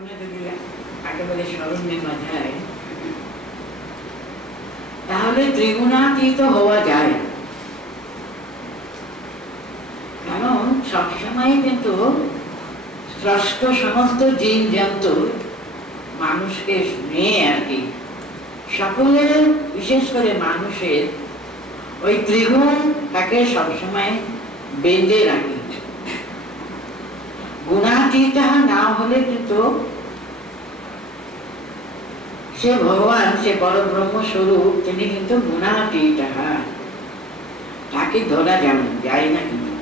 চরণে যদি একেবারে স্মরণ নেওয়া যায় তাহলে ত্রিগুণাতীত হওয়া যায়। কারণ সবসময় কিন্তু স্রষ্ট সমস্ত জীব জন্তু মানুষকে নিয়ে আর কি সকলের, বিশেষ করে মানুষের ওই ত্রিগুণ তাকে সবসময় বেঁধে রাখে। গুণাতীত না হলে কিন্তু সে ভগবান, সে পরব্রহ্ম স্বরূপ, তিনি কিন্তু গুণাতীত, তাকে ধরা যায় না। কিন্তু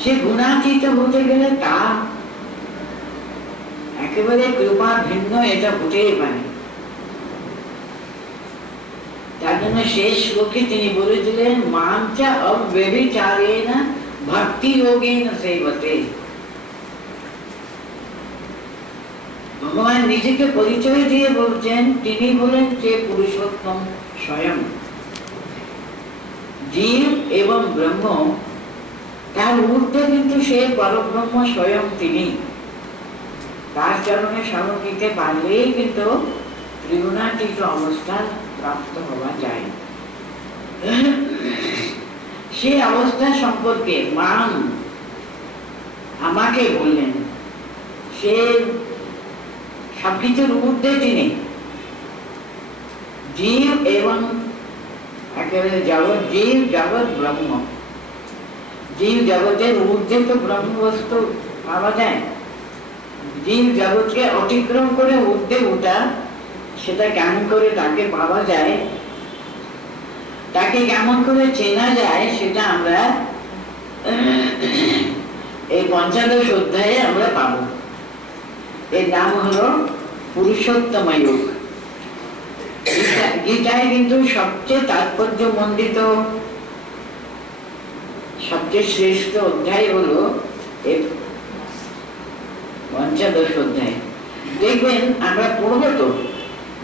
সে গুণাতীত হতে গেলে তা একেবারে কৃপা ভিন্ন, এটা হতেই পারে। তার জন্য শেষ শ্লোকে তিনি বলেছিলেন মাঞ্চা অব্যভিচারেণ ভক্তি যোগেন সেবতে। ভগবান নিজেকে পরিচয় দিয়ে বলছেন তিনি বলেন যে পুরুষোত্তম স্বয়ং, জীব এবং ব্রহ্ম তার ঊর্ধ্বে কিন্তু সে পরব্রহ্ম স্বয়ং তিনি। তার চরণে শরণ নিতে পারলেই কিন্তু ত্রিগুণাতীত অবস্থা প্রাপ্ত হওয়া যায়। সে অবস্থা সম্পর্কে মান আমাকে বললেন, সে সবকিছুর ঊর্ধ্বে তিনি, জীব এবং একেবারে জগৎ, জীব জগৎ ব্রহ্ম। জীব জগতের ঊর্ধ্বে তো ব্রহ্ম বস্তু পাওয়া যায়। জীব জগৎকে অতিক্রম করে ঊর্ধ্বে ওঠা, সেটা কেমন করে তাকে পাওয়া যায়, তাকে কেমন করে চেনা যায়, সেটা আমরা এই পঞ্চদশ অধ্যায়ে আমরা পাব। এর নাম হলো পুরুষোত্তম যোগ। গীতায় কিন্তু সবচেয়ে তাৎপর্য মণ্ডিত, সবচেয়ে শ্রেষ্ঠ অধ্যায় হলো এই পঞ্চদশ অধ্যায়। দেখবেন আমরা পড়বো তো,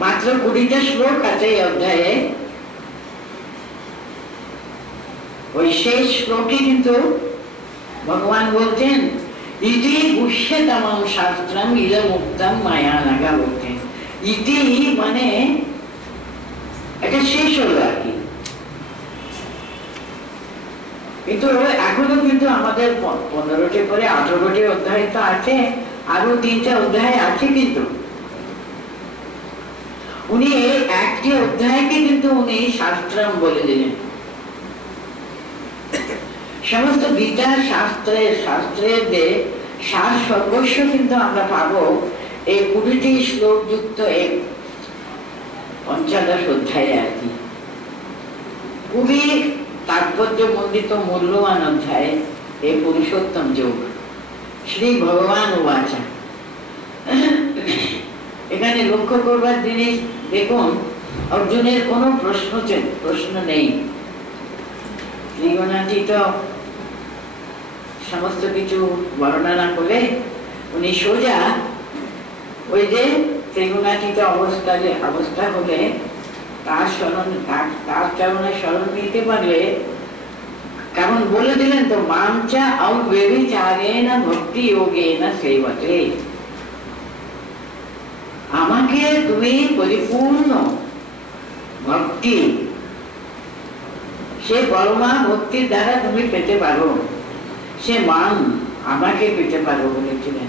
মাত্র 20টা শ্লোক আছে এই অধ্যায়ে। ওই শেষ শ্লোকে কিন্তু ভগবান বলছেন ইতি গুহ্যতমং শাস্ত্রম ইদম উক্তম মায়া নাগা। বলছেন ইতি মানে এটা শেষ হলো আর কি। কিন্তু এখনো কিন্তু আমাদের 15টি করে 18টি অধ্যায় তো আছে, আরো 3টা অধ্যায় আছে। কিন্তু উনি একটি অধ্যায়কে কিন্তু উনি শাস্ত্রম বলে দিলেন। সমস্ত গীতা শাস্ত্রের যে সার সর্বস্ব কিন্তু আমরা পাবো এই 20টি শ্লোক যুক্ত এই পঞ্চদশ অধ্যায়ে আর কি। খুবই তাৎপর্য মণ্ডিত মূল্যবান অধ্যায় এই পুরুষোত্তম যোগ। শ্রী ভগবান উবাচা। এখানে লক্ষ্য করবার জিনিস দেখুন, অর্জুনের কোনো প্রশ্ন নেই। ত্রিগুণাতীত সমস্ত কিছু বর্ণনা করে উনি সোজা ওই যে ত্রিগুণাতীত অবস্থা হলে তার চরণে শরণ নিতে পারলে, কারণ বলে দিলেন তো মাঞ্চা অব্যভিচারেণ ভক্তি যোগেন সেবতে। আমাকে তুমি পরিপূর্ণ ভক্তি, সে পরমা ভক্তির দ্বারা তুমি পেতে পারো, সে মান আমাকে পেতে পারো বলেছিলেন।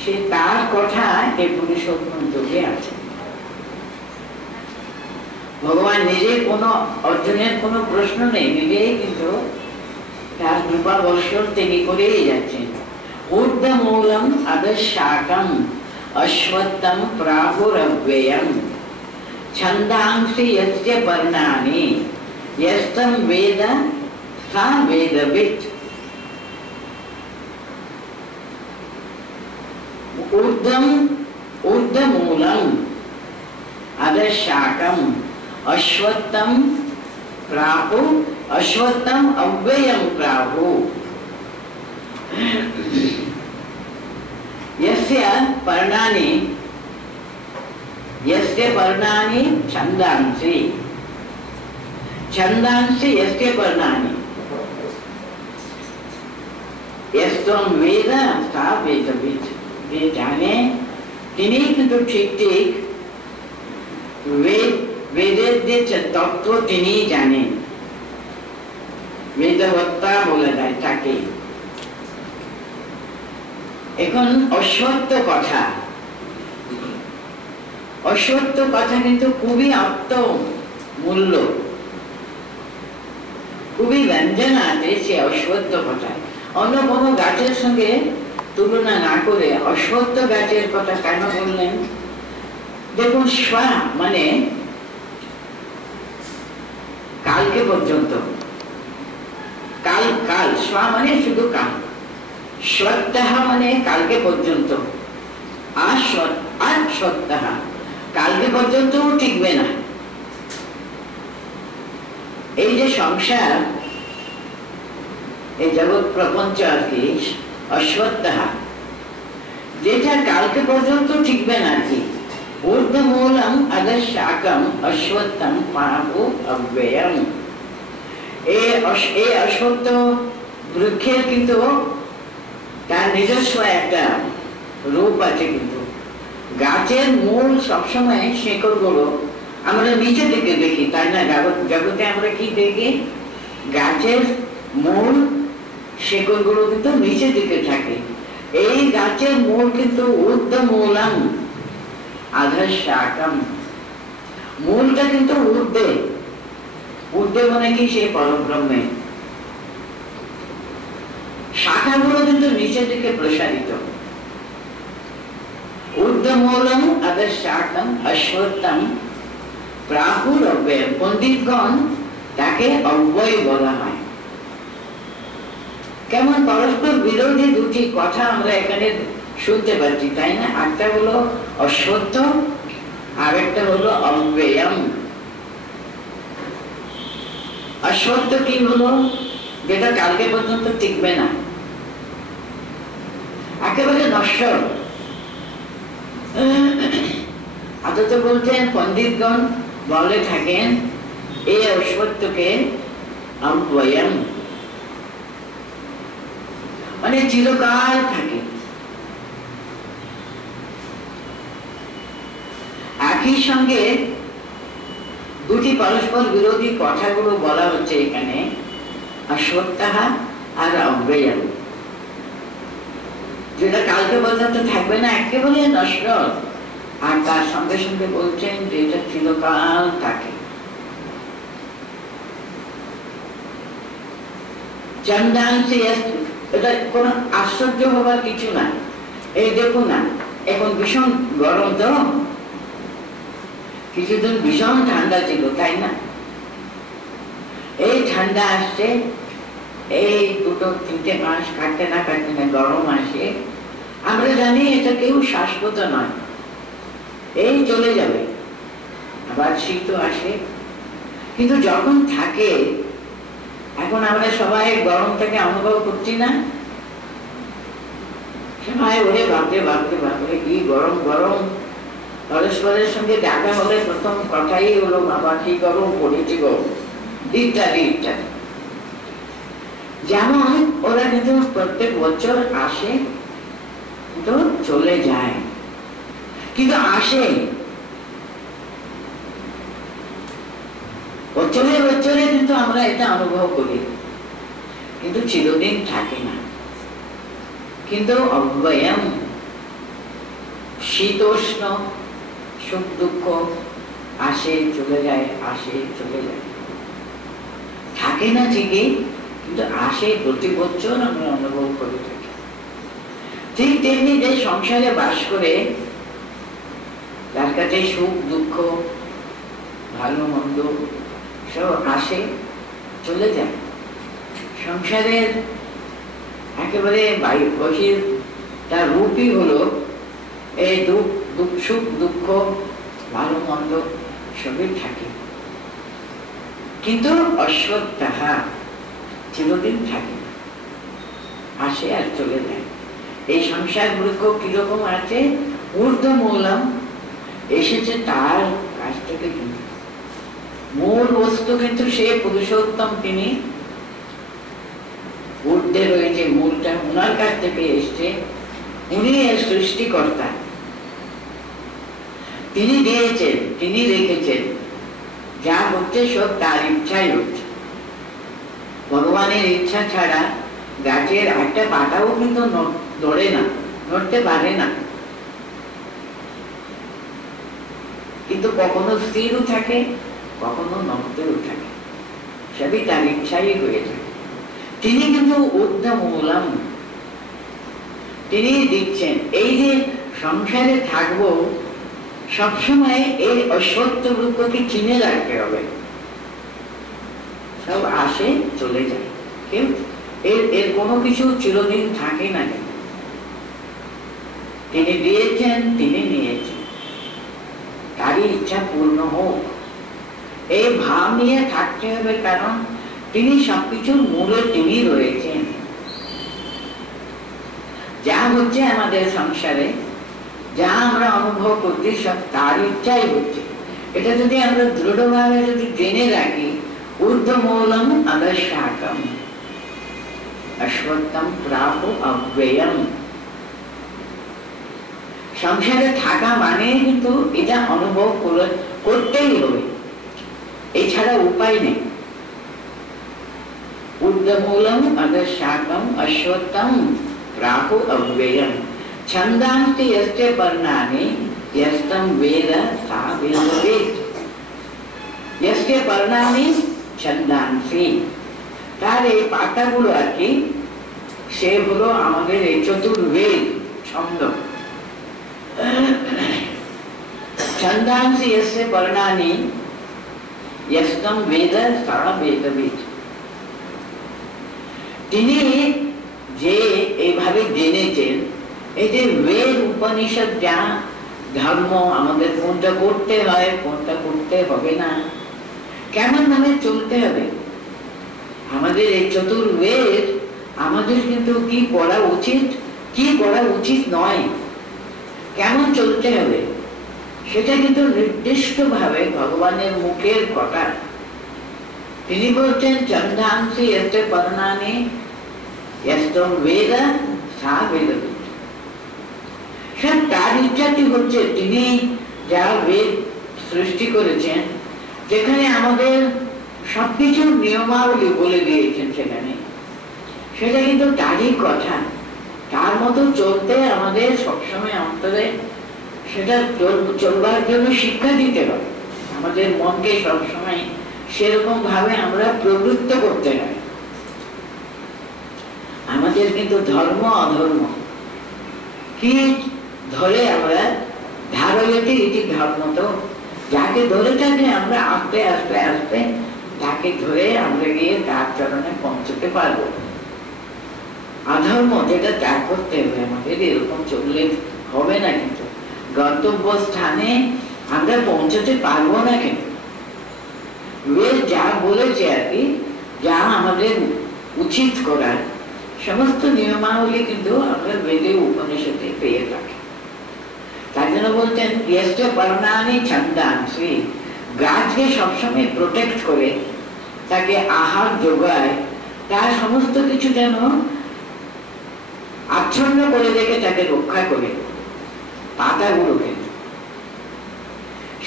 সে তার কথা এই পুরুষোত্তম যোগে আছে। ভগবান নিজে কোনো অর্জুনের কোনো প্রশ্ন নেই, নিজেই কিন্তু তার কৃপা বর্ষণ তিনি করেই যাচ্ছেন। ঊর্ধ্বমূলম অধঃশাখম অশ্বত্থম প্রাহুরব্যয়ম ছন্দাংসি যস্য পর্ণানি यस्तम वेद सा वेदवित्। ऊर्ध्वमूलम अधःशाखम अश्वत्थम प्राहु अश्वत्थम अव्ययम प्राहु यस्य पर्णानि छन्दांसि छंदांसि यस्य पर्णानि यस्त्वं वेद सा वेदवित्। যে জানে তিনি কিন্তু ঠিক ঠিক বেদের যে তত্ত্ব তিনি জানেন, বেদবত্তা বলে যায় তাকে। এখন অসত্য কথা, অসত্য কথা কিন্তু খুবই আত্মমূল্য, খুবই ব্যঞ্জন আছে সে অসত্য কথায়। অন্য কোনো গাছের সঙ্গে তুলনা না করে অসত্য গাছের কথা কেন বললেন? দেখুন, স্বা মানে কালকে পর্যন্ত, কাল কাল, স্বা মানে শুধু কাল, সত্যাহ মানে কালকে পর্যন্ত, আর সত্যাহ কালকে পর্যন্ত টিকবে না। এই যে সংসার, এই জগৎ প্রপঞ্চ আর কি অশ্বত্যাহ, যেটা কালকে পর্যন্ত টিকবে না আর কি। ঊর্ধ্বমূলম অধঃশাখম অশ্বত্থম পাপো অব্যয়ম। এই অশ্বত্থ বৃক্ষের কিন্তু তার নিজস্ব একটা রূপ আছে। কিন্তু গাছের মূল সবসময় শেকড় গুলো আমরা নিচে দিকে দেখি, তাই না? জগতে আমরা কি দেখি? গাছের মূল শেকড় গুলো কিন্তু নিচে দিকে থাকে। এই গাছের মূল কিন্তু ঊর্ধ্বমূলম অধঃশাখম, মূলটা কিন্তু ঊর্ধ্বে। ঊর্ধ্বে মানে কি? সে পরব্রহ্মে। শাখাগুলো কিন্তু নিচের দিকে প্রসারিত। ঊর্ধ্বমূলম অধঃশাখম অশ্বত্থম প্রাহুর অব্যয়। পণ্ডিতগণ তাকে অব্যয় বলা হয়। কেমন পরস্পর বিরোধী দুটি কথা আমরা এখানে শুনতে পাচ্ছি, তাই না? একটা হলো অসত্য, আর একটা হলো অব্যয়ম। অসত্য কি হলো? যেটা কালকে পর্যন্ত টিকবে না, একেবারে নশ্বর। অথচ বলছেন পণ্ডিতগণ বলে থাকেন এই অসত্যকে অব্যয়ম, মানে চিরকাল থাকে। একই সঙ্গে দুটি পরস্পর বিরোধী কথাগুলো বলা হচ্ছে এখানে, অসত্যাহ আর অব্যয়ম। যেটা কালকে পর্যন্ত থাকবে না, একেবারে নশ্বর, আর তার সঙ্গে সঙ্গে বলছেন যে এটা চিরকাল থাকে। চন্দাংশে, এটা কোনো আশ্চর্য হবার কিছু না। এই দেখুন না, এখন ভীষণ গরম, তো কিছুদিন ভীষণ ঠান্ডা ছিল, তাই না? এই ঠান্ডা আসছে, এই 2-3 মাস কাটতে না গরম আসে। আমরা জানি এটা কেউ শাশ্বত নয়, এই চলে যাবে, আবার শীত আসে। কিন্তু যখন থাকে, এখন আমরা সবাই গরমটাকে অনুভব করছি না? সবাই ওরে বাপরে বাপরে বাপরে কি গরম গরম। পরস্পরের সঙ্গে দেখা হলে প্রথম কথাই হলো বাবা কি গরম পড়েছে গো, ইত্যাদি ইত্যাদি। যেমন ওরা কিন্তু প্রত্যেক বছর আসে, তো চলে যায়, কিন্তু আসে বছরে বছরে, কিন্তু আমরা এটা অনুভব করি, কিন্তু চিরদিন থাকে না। কিন্তু অব্যয়ম, শীতোষ্ণ সুখ দুঃখ আসে চলে যায়, আসে চলে যায়, থাকে না ঠিকই, কিন্তু আসে, প্রতি বছর আমরা অনুভব করে থাকি। ঠিক তেমনি যে সংসারে বাস করে, তার কাছে সুখ দুঃখ ভালো মন্দ সব আসে চলে যায়। সংসারের একেবারে বহির তার রূপই হলো এই সুখ দুঃখ ভালো মন্দ সবই থাকে, কিন্তু অশ্বত্যাহ চিরদিন থাকে না, আসে আর চলে যায়। এই সংসার বৃক্ষ কিরকম আছে? ঊর্ধ্বমূলম, এসেছে তার কাছ থেকে, কিন্তু মূল বস্তু কিন্তু সে পুরুষোত্তম, তিনি ঊর্ধ্বে রয়েছে, মূলটা উনার কাছ থেকে এসছে, উনি এসছে সৃষ্টিকর্তা, তিনি দিয়েছেন, তিনি রেখেছেন, যা হচ্ছে সব তার ইচ্ছাই হচ্ছে। ভগবানের ইচ্ছা ছাড়া গাছের একটা পাতাও কিন্তু নড়ে না, নড়তে পারে না, কিন্তু কখনো স্থিরও থাকে, কখনো নড়তেও থাকে, সবই তার ইচ্ছাই হয়ে থাকে। তিনি কিন্তু ঊর্ধ্বমূলম, তিনি দিচ্ছেন। এই যে সংসারে থাকবো, সবসময় এই অসত্য বৃক্ষকে চিনে রাখতে হবে। সব আসে চলে যায়, কেউ এর কোনো কিছু চিরদিন থাকে না। তিনি দিয়েছেন, তিনি নিয়েছেন, তারই ইচ্ছা পূর্ণ হোক, এই ভাব নিয়ে থাকতে হবে। কারণ তিনি সবকিছুর মূলে তিনি রয়েছেন। যা হচ্ছে আমাদের সংসারে, যা আমরা অনুভব করছি, সব তার ইচ্ছাই হচ্ছে। এটা যদি আমরা দৃঢ়ভাবে যদি জেনে রাখি, ঊর্ধ্বমূলম অধঃশাখম অশ্বত্থম প্রাপো অব্যয়ম। সংসারে থাকা মানে কিন্তু এটা অনুভব করতেই হবে, এছাড়া উপায় নেই। ঊর্ধ্বমূলম অধঃশাখম অশ্বত্থম প্রাপো অব্যয়ম। ছন্দাंसि यस्य पर्णानि यस्तं वेद सा वेदवेद। यस्य पर्णानि छन्दांसि, তার এই পাতাগুলো আর কি, সে হলো আমাদের এই চতুর্বেদ ছন্দ। ছন্দাंसि यस्य पर्णानि यस्तं वेद सा वेदवेद। তিনি যে এইভাবে জেনেছেন, এই যে বেদ উপনিষদ যা ধর্ম আমাদের কোনটা করতে হয়, কোনটা করতে হবে না, কেমন ভাবে চলতে হবে, আমাদের এই চতুর্বেদ আমাদের কিন্তু কি করা উচিত, কি করা উচিত নয়, কেমন চলতে হবে, সেটা কিন্তু নির্দিষ্ট ভাবে ভগবানের মুখের কথা। তিনি বলছেন ছন্দাंसि यस्य पर्णानि यस्तं वेद सा वेदवेद। সব তার ইচ্ছাটি হচ্ছে। তিনি যা বেদ সৃষ্টি করেছেন, যেখানে আমাদের সবকিছুর নিয়মাবলী বলে দিয়েছেন, সেখানে সেটা কিন্তু তারই কথা। তার মতো চলতে আমাদের সবসময় অন্তরে সেটা চলবার জন্য শিক্ষা দিতে হবে। আমাদের মনকে সবসময় সেরকম ভাবে আমরা প্রবৃত্ত করতে হয়। আমাদের কিন্তু ধর্ম অধর্ম কি ধরে আমরা ধারয়তি ইতি ধর্ম, তো যাকে ধরে থাকে আমরা আস্তে আস্তে আস্তে তাকে ধরে আমরা গিয়ে তার চরণে পৌঁছতে পারবো। অধর্ম যেটা ত্যাগ করতে হবে আমাদের, এরকম চললে হবে না, কিন্তু গন্তব্য স্থানে আমরা পৌঁছতে পারবো না। কিন্তু বেদ যা বলেছে আর কি, যা আমাদের উচিত করার সমস্ত নিয়মাবলী কিন্তু আমরা বেদে উপনিষদে পেয়ে থাকি। তার জন্য বলতেন यस्य पर्णानि छन्दांसि, গাছকে সবসময় প্রোটেক্ট করে, তাকে আহার যোগায়, তার সমস্ত কিছু যেন আচ্ছন্ন করে রেখে তাকে রক্ষা করে। পাতাগুলোকে,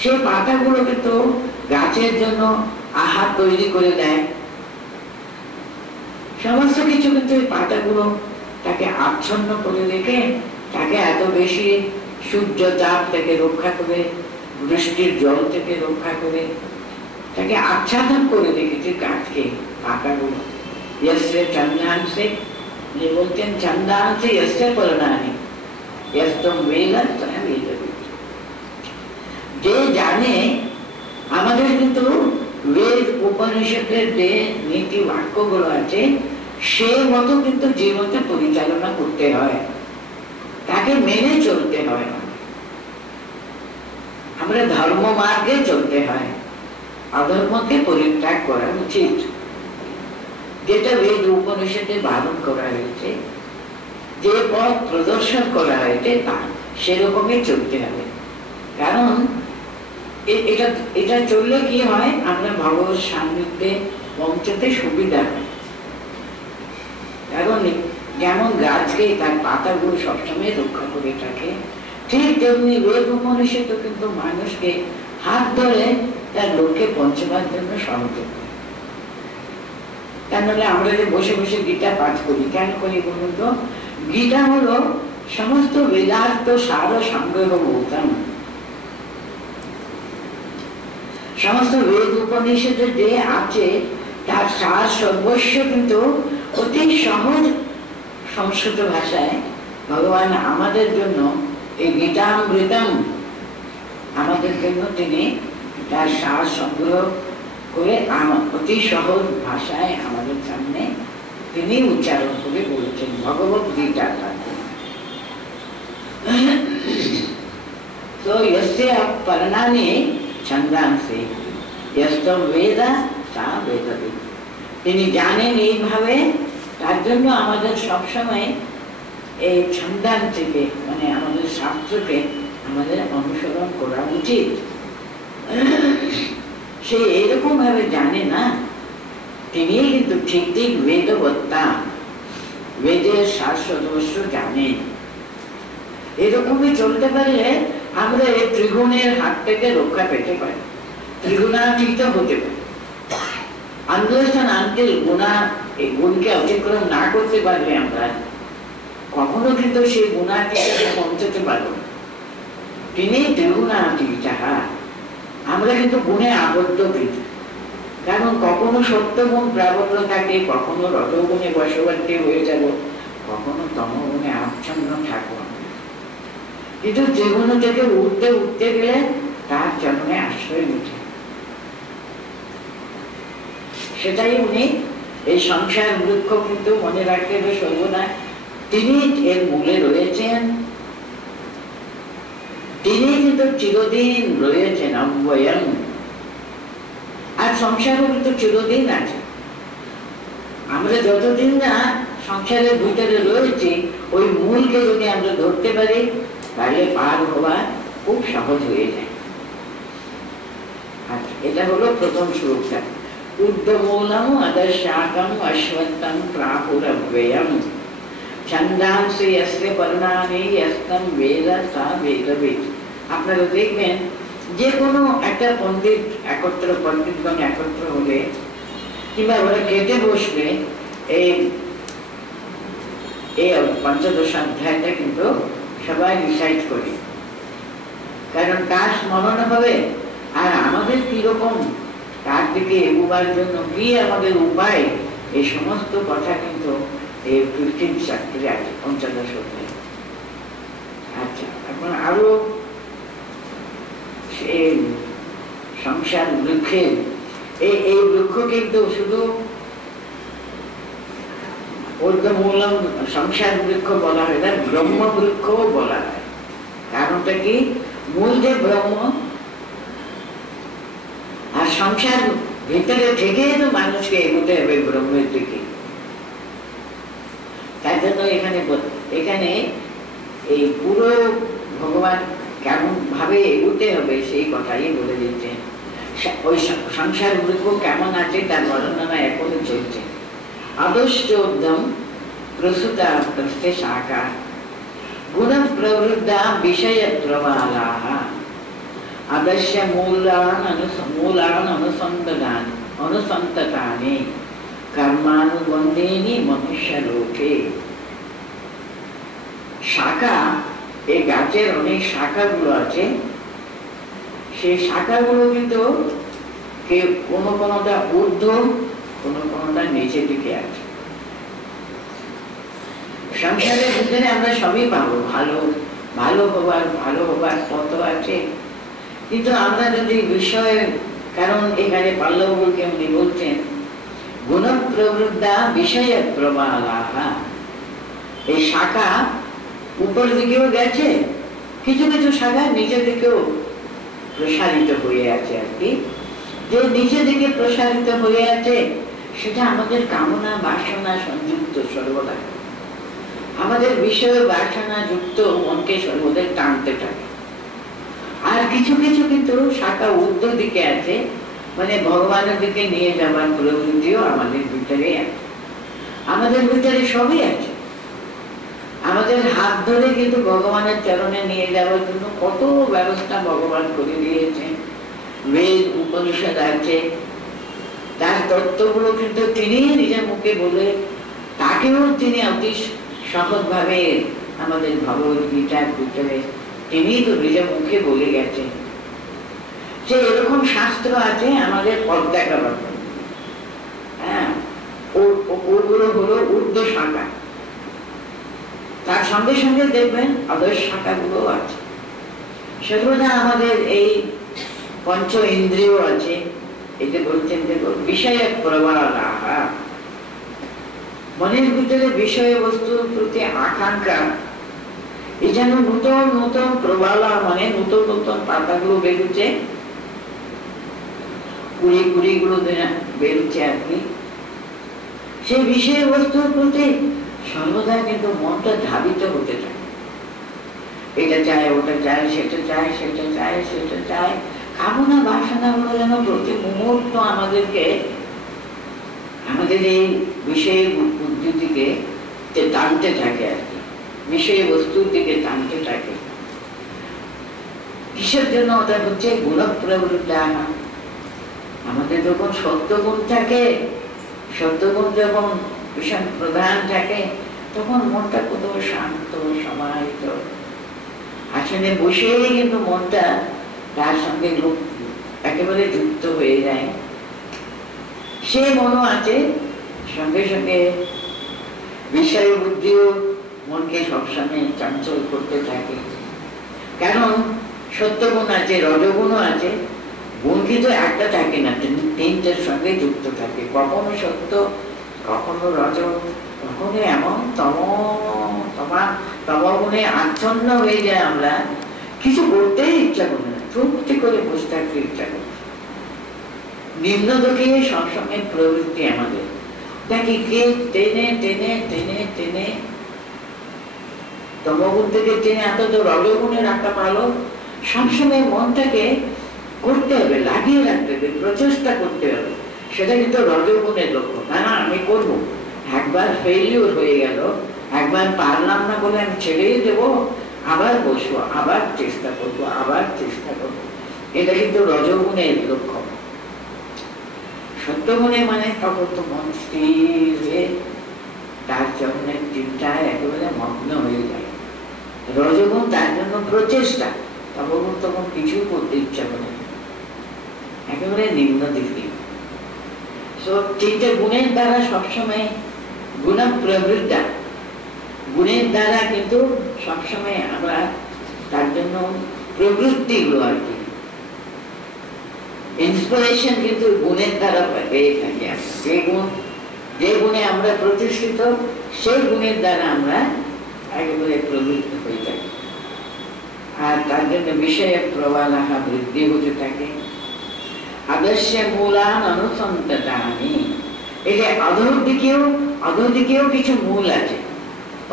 সেই পাতাগুলোকে তো গাছের জন্য আহার তৈরি করে দেয়, সমস্ত কিছু কিন্তু এই পাতাগুলো তাকে আচ্ছন্ন করে রেখে, তাকে এত বেশি সূর্য তাপ থেকে রক্ষা করে, বৃষ্টির জল থেকে রক্ষা করে, তাকে আচ্ছাদন করে রেখেছে গাছকে পাতাগুলো। यस्य छन्दांसि, যে বলতেন ছন্দাंसि यस्य पर्णानि यस्तं वेद सा वेदवेद। যে জানে, আমাদের কিন্তু বেদ উপনিষদের যে নীতি বাক্যগুলো আছে, সে মতো কিন্তু জীবনকে পরিচালনা করতে হয়, তাকে মেনে চলতে হয়। আমরা ধর্ম মার্গে চলতে হয়, অধর্মকে পরিত্যাগ করা উচিত। যেটা বেদ উপনিষদে বারণ করা হয়েছে, যে পথ প্রদর্শন করা হয়েছে, তা সেরকমই চলতে হবে। কারণ এটা চললে কি হয়, আমরা ভগবত সান্নিধ্যে পৌঁছতে সুবিধা হয়। কারণ যেমন গাছকে তার পাতাগুলো সবসময় রক্ষা করে থাকে, ঠিক তেমনি বেদ উপনিষদ কিন্তু মানুষকে হাত ধরে তার লক্ষ্যে পৌঁছবার জন্য সহযোগ করে। তার নাহলে আমরা যে বসে বসে গীতা পাঠ করি, কেন করি বলুন তো? গীতা হলো সমস্ত বেদার্থ সার সংগ্রহ ভূতম। সমস্ত বেদ উপনিষদে যে আছে তার সার সর্বস্ব কিন্তু অতি সহজ সংস্কৃত ভাষায় ভগবান আমাদের জন্য এই গীতামৃতম আমাদের জন্য তিনি তার সার সংগ্রহ করে অতি সহজ ভাষায় আমাদের সামনে তিনি উচ্চারণ করে বলেছেন ভগবত গীতা। তো यस्य पर्णानि छन्दांसि यस्तम वेद सा वेदविद। তিনি জানেন এইভাবে, তার জন্য আমাদের সবসময় এই ছন্দাংশকে মানে আমাদের শাস্ত্রকে আমাদের অনুসরণ করা উচিত। সে এরকম ভাবে জানে না, তিনি কিন্তু ঠিক ঠিক বেদবত্তা, বেদের শাস্ত্রদর্শ জানেন। এরকমই চলতে পারলে আমরা এই ত্রিগুণের হাত থেকে রক্ষা পেতে পারি, ত্রিগুণাতীত হতে পারি। আন্দোলন আনটিল গুণা, এই গুণকে অতিক্রম না করতে পারলে আমরা কখনো কিন্তু সেই গুণাতীতে পৌঁছতে পারবো না। তিনি ত্রিগুণাতীত, আমরা কিন্তু গুণে আবদ্ধ কিন্তু, কারণ কখনো সত্য গুণ প্রাবল্য থাকে, কখনো রজগুণে বশবর্তী হয়ে যাব, কখনো তমগুণে আচ্ছন্ন থাকবো। কিন্তু ত্রিগুণ থেকে উঠতে উঠতে গেলে তার চরণে আশ্রয় উঠে। সেটাই উনি এই সংসার বৃক্ষ কিন্তু মনে রাখতে হবে সর্বদা, তিনি এর মূলে রয়েছেন, তিনি কিন্তু চিরদিন রয়েছেন অব্যয়ম। আর সংসারও কিন্তু চিরদিন আছে। আমরা যতদিন না সংসারের ভিতরে রয়েছি, ওই মূলকে যদি আমরা ধরতে পারি তাহলে পার হওয়া খুব সহজ হয়ে যায়। আচ্ছা, এটা হলো প্রথম শ্লোকটা। ঊর্ধ্বমূলম অধঃশাখম অশ্বত্থম প্রাহুরব্যয়ম ছন্দাংসি যস্য পর্ণানি যস্তম বেদ সা বেদবিদ। আপনারা দেখবেন যে কোনো একটা পণ্ডিতগণ একত্র হলে কিংবা ওরা কেটে বসলে এই পঞ্চদশ অধ্যায়টা কিন্তু সবাই রিসাইট করি, কারণ তার স্মরণ হবে। আর আমাদের কিরকম তার দিকে এগোবার জন্য কি আমাদের উপায়, এই সমস্ত কথা কিন্তু এই 15 চ্যাপ্টারে আছে, পঞ্চদশ অধ্যায়। আচ্ছা, এখন আরো সেই সংসার বৃক্ষের এই বৃক্ষ কিন্তু শুধু ঊর্ধ্বমূলম সংসার বৃক্ষ বলা হয় না, ব্রহ্ম বৃক্ষ বলা হয়। কারণটা কি? মূল যে ব্রহ্ম, আর সংসার ভিতরে থেকে তো মানুষকে এগোতে হবে ব্রহ্মের দিকে। তাই জন্য এখানে এই পুরো ভগবান কেমন ভাবে এগোতে হবে সেই কথাই বলে দিচ্ছেন। ওই সংসার বৃক্ষ কেমন আছে তার বর্ণনা এখনো চলছে। अधोष्टोर्ध्वं प्रसुता प्रस्थे शाखा गुण प्रवृद्धा विषय प्रवालाः अदस्य मूलान् अनुसन्ततानि कर्मानुबन्धेनि मनुष्यलोके। শাখা, এই গাছের অনেক শাখাগুলো আছে, সেই শাখাগুলো কিন্তু কোনোটা ঊর্ধ্ব, কোনটা নিচের দিকে আছে। সংসারের ভিতরে আমরা সবই পাবো, ভালো হবার পথ আছে, কিন্তু আমরা যদি বিষয়, কারণ এখানে পাল্লবকে উনি বলছেন গুণ প্রবৃদ্ধা বিষয় প্রবালাহা। এই শাখা উপর দিকেও গেছে, কিছু কিছু শাখা নিচের দিকেও প্রসারিত হয়ে আছে। আর কি যে নিচের দিকে প্রসারিত হয়ে আছে সেটা আমাদের কামনা বাসনা সংযুক্ত, সর্বদা আমাদের বিষয় বাসনা যুক্ত মনকে সর্বদা টানতে থাকে। আর কিছু কিছু কিন্তু শাখা উত্তর দিকে আছে, মানে ভগবানের দিকে নিয়ে যাবার প্রবৃত্তিও আমাদের ভিতরে আছে। আমাদের ভিতরে সবই আছে, আমাদের হাত ধরে কিন্তু ভগবানের চরণে নিয়ে যাওয়ার জন্য কত ব্যবস্থা ভগবান করে দিয়েছেন। বেদ উপনিষদ আছে, তার তত্ত্বগুলো কিন্তু তিনি নিজের মুখে বলে, তাকেও তিনি অতি সহজভাবে আমাদের ভগবত গীতার ভিতরে তিনি তো নিজের মুখে বলে গেছেন। যে এরকম শাস্ত্র আছে আমাদের পথ দেখাবার জন্য। হ্যাঁ, ওগুলো হলো ঊর্ধ্ব শাখা, তার সঙ্গে সঙ্গে দেখবেন অধঃ শাখাগুলো আছে। সেগুলো আমাদের এই পঞ্চ ইন্দ্রিয় আছে, এটা বলছেন দেখো বিষয় প্রবালাহা, মনের ভিতরে বিষয়বস্তুর প্রতি আকাঙ্ক্ষা, এই যেন নতুন নতুন প্রবালা মানে নতুন নতুন পাতাগুলো বেরোচ্ছে, কুড়ি গুলো বেরোচ্ছে আর কি। সেই বিষয়বস্তুর প্রতি সর্বদা কিন্তু মনটা ধাবিত হতে চায়, এটা চায় ওটা চায়, সেটা চায় সেটা চায় সেটা চায়। কামনা বাসনা গুলো যেন প্রতি মুহূর্ত আমাদেরকে আমাদের এই বিষয় বুদ্ধির দিকে টানতে থাকে আর কি, বিষয় বস্তুর দিকে টানতে থাকে। কিসের জন্য? ওটা হচ্ছে গুণপ্রবৃত্তি। আমাদের যখন সত্যগুণ থাকে, সত্যগুণ যখন ভীষণ প্রধান থাকে, তখন মনটা কত শান্ত সমাহিত, আসলে বসেই কিন্তু মনটা তার সঙ্গে একেবারে যুক্ত হয়ে যায়। সে মনও আছে, সঙ্গে সঙ্গে বিষয় বুদ্ধিও মনকে সবসময় চঞ্চল করতে থাকে। কারণ সত্যগুণ আছে, রজগুণও আছে, গুণ কিন্তু একটা থাকে না, তিনটের সঙ্গে যুক্ত থাকে। কখনো সত্য, কখনো রজ, কখনো এমন তমগুণে আচ্ছন্ন হয়ে যায়, আমরা কিছু করতেই ইচ্ছা করে না, চুপটি করে বসে থাকতে ইচ্ছা করে। নিম্নদোষে সবসময় প্রবৃত্তি আমাদের, দেখি কে টেনে টেনে টেনে টেনে তমগুণ থেকে টেনে অন্তত রজগুণে রাখা ভালো। সবসময় মনটাকে করতে হবে, লাগিয়ে রাখতে হবে, প্রচেষ্টা করতে হবে। সেটা কিন্তু রজগুণের লক্ষ্য। না না আমি করবো, একবার ফেইলিওর হয়ে গেল, একবার পারলাম না বলে আমি ছেড়েই দেবো, আবার বসবো, আবার চেষ্টা করবো, আবার চেষ্টা করবো। এটা কিন্তু রজগুণের লক্ষ্য। সত্যগুণে মানে তখন তো মন স্থির হয়ে তার চরণের চিন্তায় একেবারে মগ্ন হয়ে যায়। রজগুণ তার জন্য প্রচেষ্টা, তখন তখন কিছু করতে ইচ্ছা করে, একেবারে নিম্ন দিকে। তিনটে গুণের দ্বারা সবসময় গুণ প্রবৃত্তি, গুণের দ্বারা কিন্তু সবসময় আমরা তার জন্য প্রবৃত্তি গুলো আর কি, ইন্সপিরেশন কিন্তু গুণের দ্বারা পেয়ে থাকি। যে গুণে আমরা প্রতিষ্ঠিত, সেই গুণের দ্বারা আমরা একেবারে প্রবৃত্ত হয়ে থাকি। আর তার জন্য বিষয়ে প্রবালাহা বৃদ্ধি হতে থাকে। আদর্শ মূলান অনুসন্তানি, এই যে অধর দিকেও কিছু মূল আছে।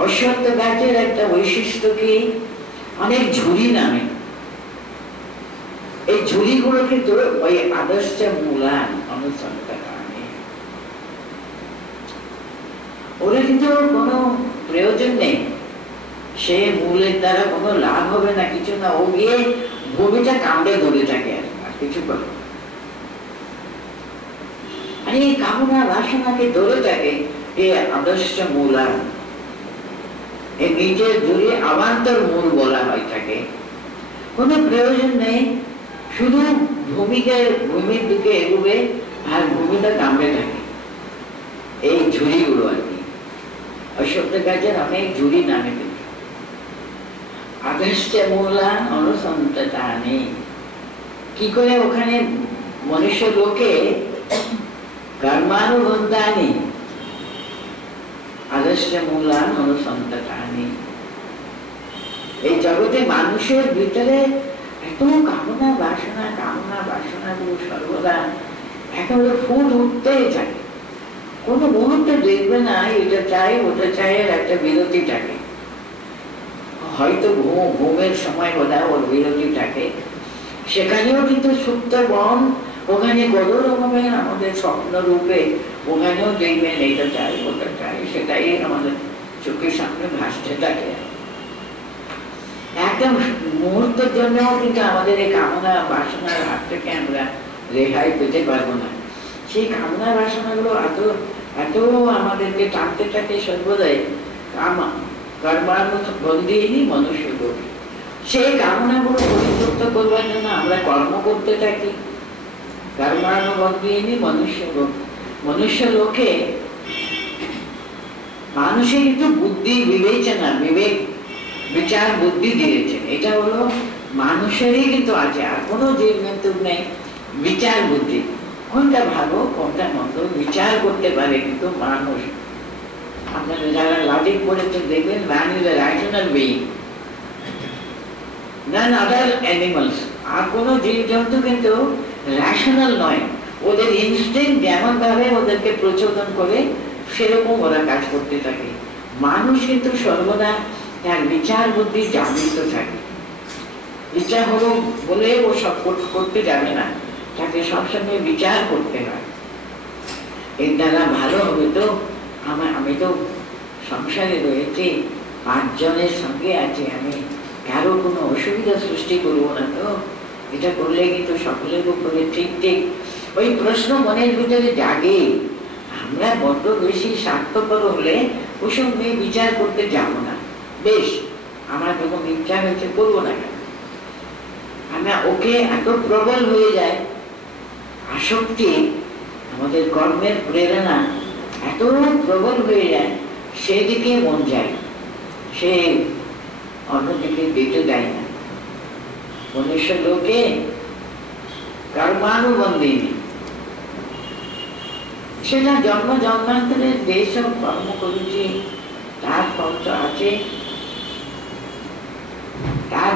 অশ্বত্থ গাছের একটা বৈশিষ্ট্য কি, অনেক ঝুড়ি নামে। এই ঝুড়িগুলো কিন্তু ওই আদর্শ মূলান অনুসন্তানি, ওরা কিন্তু কোনো প্রয়োজন নেই, সে মূলের দ্বারা কোনো লাভ হবে না, কিছু না, ও গিয়ে ভূমিটা কামড়ে ধরে থাকে আর কিছু করে। আর এই কামনা বাসনাকে ধরে থাকে এই আদর্শ মূলান, এই নিজের জুড়ে অবান্তর মূল বলা হয় থাকে। কোনো প্রয়োজন নেই, শুধু ভূমির দিকে এগোবে আর ভূমিটা কামড়ে থাকে। এই ঝুড়িগুলো আর কি, অশ্বত্থ গাছের অনেক ঝুড়ি নামে কিন্তু। আদর্শ মূলান অনুসন্তানি, কি করে ওখানে মনুষ্য লোকে কর্মানুবন্ধানি আদর্শ মূলান অনুসন্তানি। এই জগতে মানুষের ভিতরে এত কামনা বাসনা গুলো সর্বদা একেবারে ফুট উঠতেই থাকে। কোনো মুহূর্তে দেখবে না এটা চাই ওটা চাই এর একটা বিরতি থাকে। হয়তো ঘুমের সময় বোধহয় ওর বিরতি থাকে, সেখানেও কিন্তু সুপ্ত বন, ওখানে কত রকমের আমাদের স্বপ্ন রূপে, ওখানেও দেখবেন এইটা চাই ওটা চাই, সেটাই আমাদের চোখের সামনে ভাসতে থাকে। একটা মুহূর্তের জন্য কিন্তু আমাদের এই কামনা বাসনার হাত থেকে আমরা রেহাই পেতে পারবো না। সেই কামনা বাসনাগুলো এত এত আমাদেরকে টানতে থাকে সর্বদাই। কর্মানুবন্ধী মনুষ্য লোক, সেই কামনাগুলো পরিতৃপ্ত করবার জন্য আমরা কর্ম করতে থাকি। কর্মানুবন্ধী মনুষ্য লোক, মনুষ্য লোকে মানুষের কিন্তু বুদ্ধি বিবেচনা বিবেক বিচার বুদ্ধি দিয়েছেন, এটা হলো মানুষেরই কিন্তু আছে, আর কোনো জীব জন্তু নেই। বিচার বুদ্ধি কোনটা ভালো কোনটা মন্দ বিচার করতে পারে কিন্তু মানুষ। আপনারা যারা লজিক পড়েছেন দেখবেন man is a rational being, none other animals. আর কোনো জীব জন্তু কিন্তু রেশনাল নয়, ওদের ইনস্টিংক্ট যেমন ভাবে ওদেরকে প্রচোদন করে সেরকম ওরা কাজ করতে থাকে। মানুষ কিন্তু সর্বদা তার বিচার বুদ্ধি জাগৃত থাকে। ইচ্ছা হলো বলে ও সব করতে যাবে না, তাকে সবসময় বিচার করতে হয়। এর দ্বারা ভালো হবে তো আমি তো সংসারে রয়েছি, 5 জনের সঙ্গে আছি, আমি কারো কোনো অসুবিধা সৃষ্টি করবো না তো, এটা করলে কিন্তু সকলের উপরে ঠিক ঠিক ওই প্রশ্ন মনের ভিতরে জাগে। আমরা বড্ড বেশি স্বার্থপর হলে ওসব নিয়ে বিচার করতে যাবো না। বেশ, আমার যখন ইচ্ছা হয়েছে করবো না কেন, আমরা ওকে এত প্রবল হয়ে যায় আসক্তি, আমাদের কর্মের প্রেরণা এত প্রবল হয়ে যায়, সেদিকে মন যায়, সে অন্যদিকে যেতে দেয় না। মনুষ্য লোকে কর্মানুবন্ধী, সেটা জন্ম জন্মান্তরে যেসব কর্ম করেছি তার ফল তো আছে, তার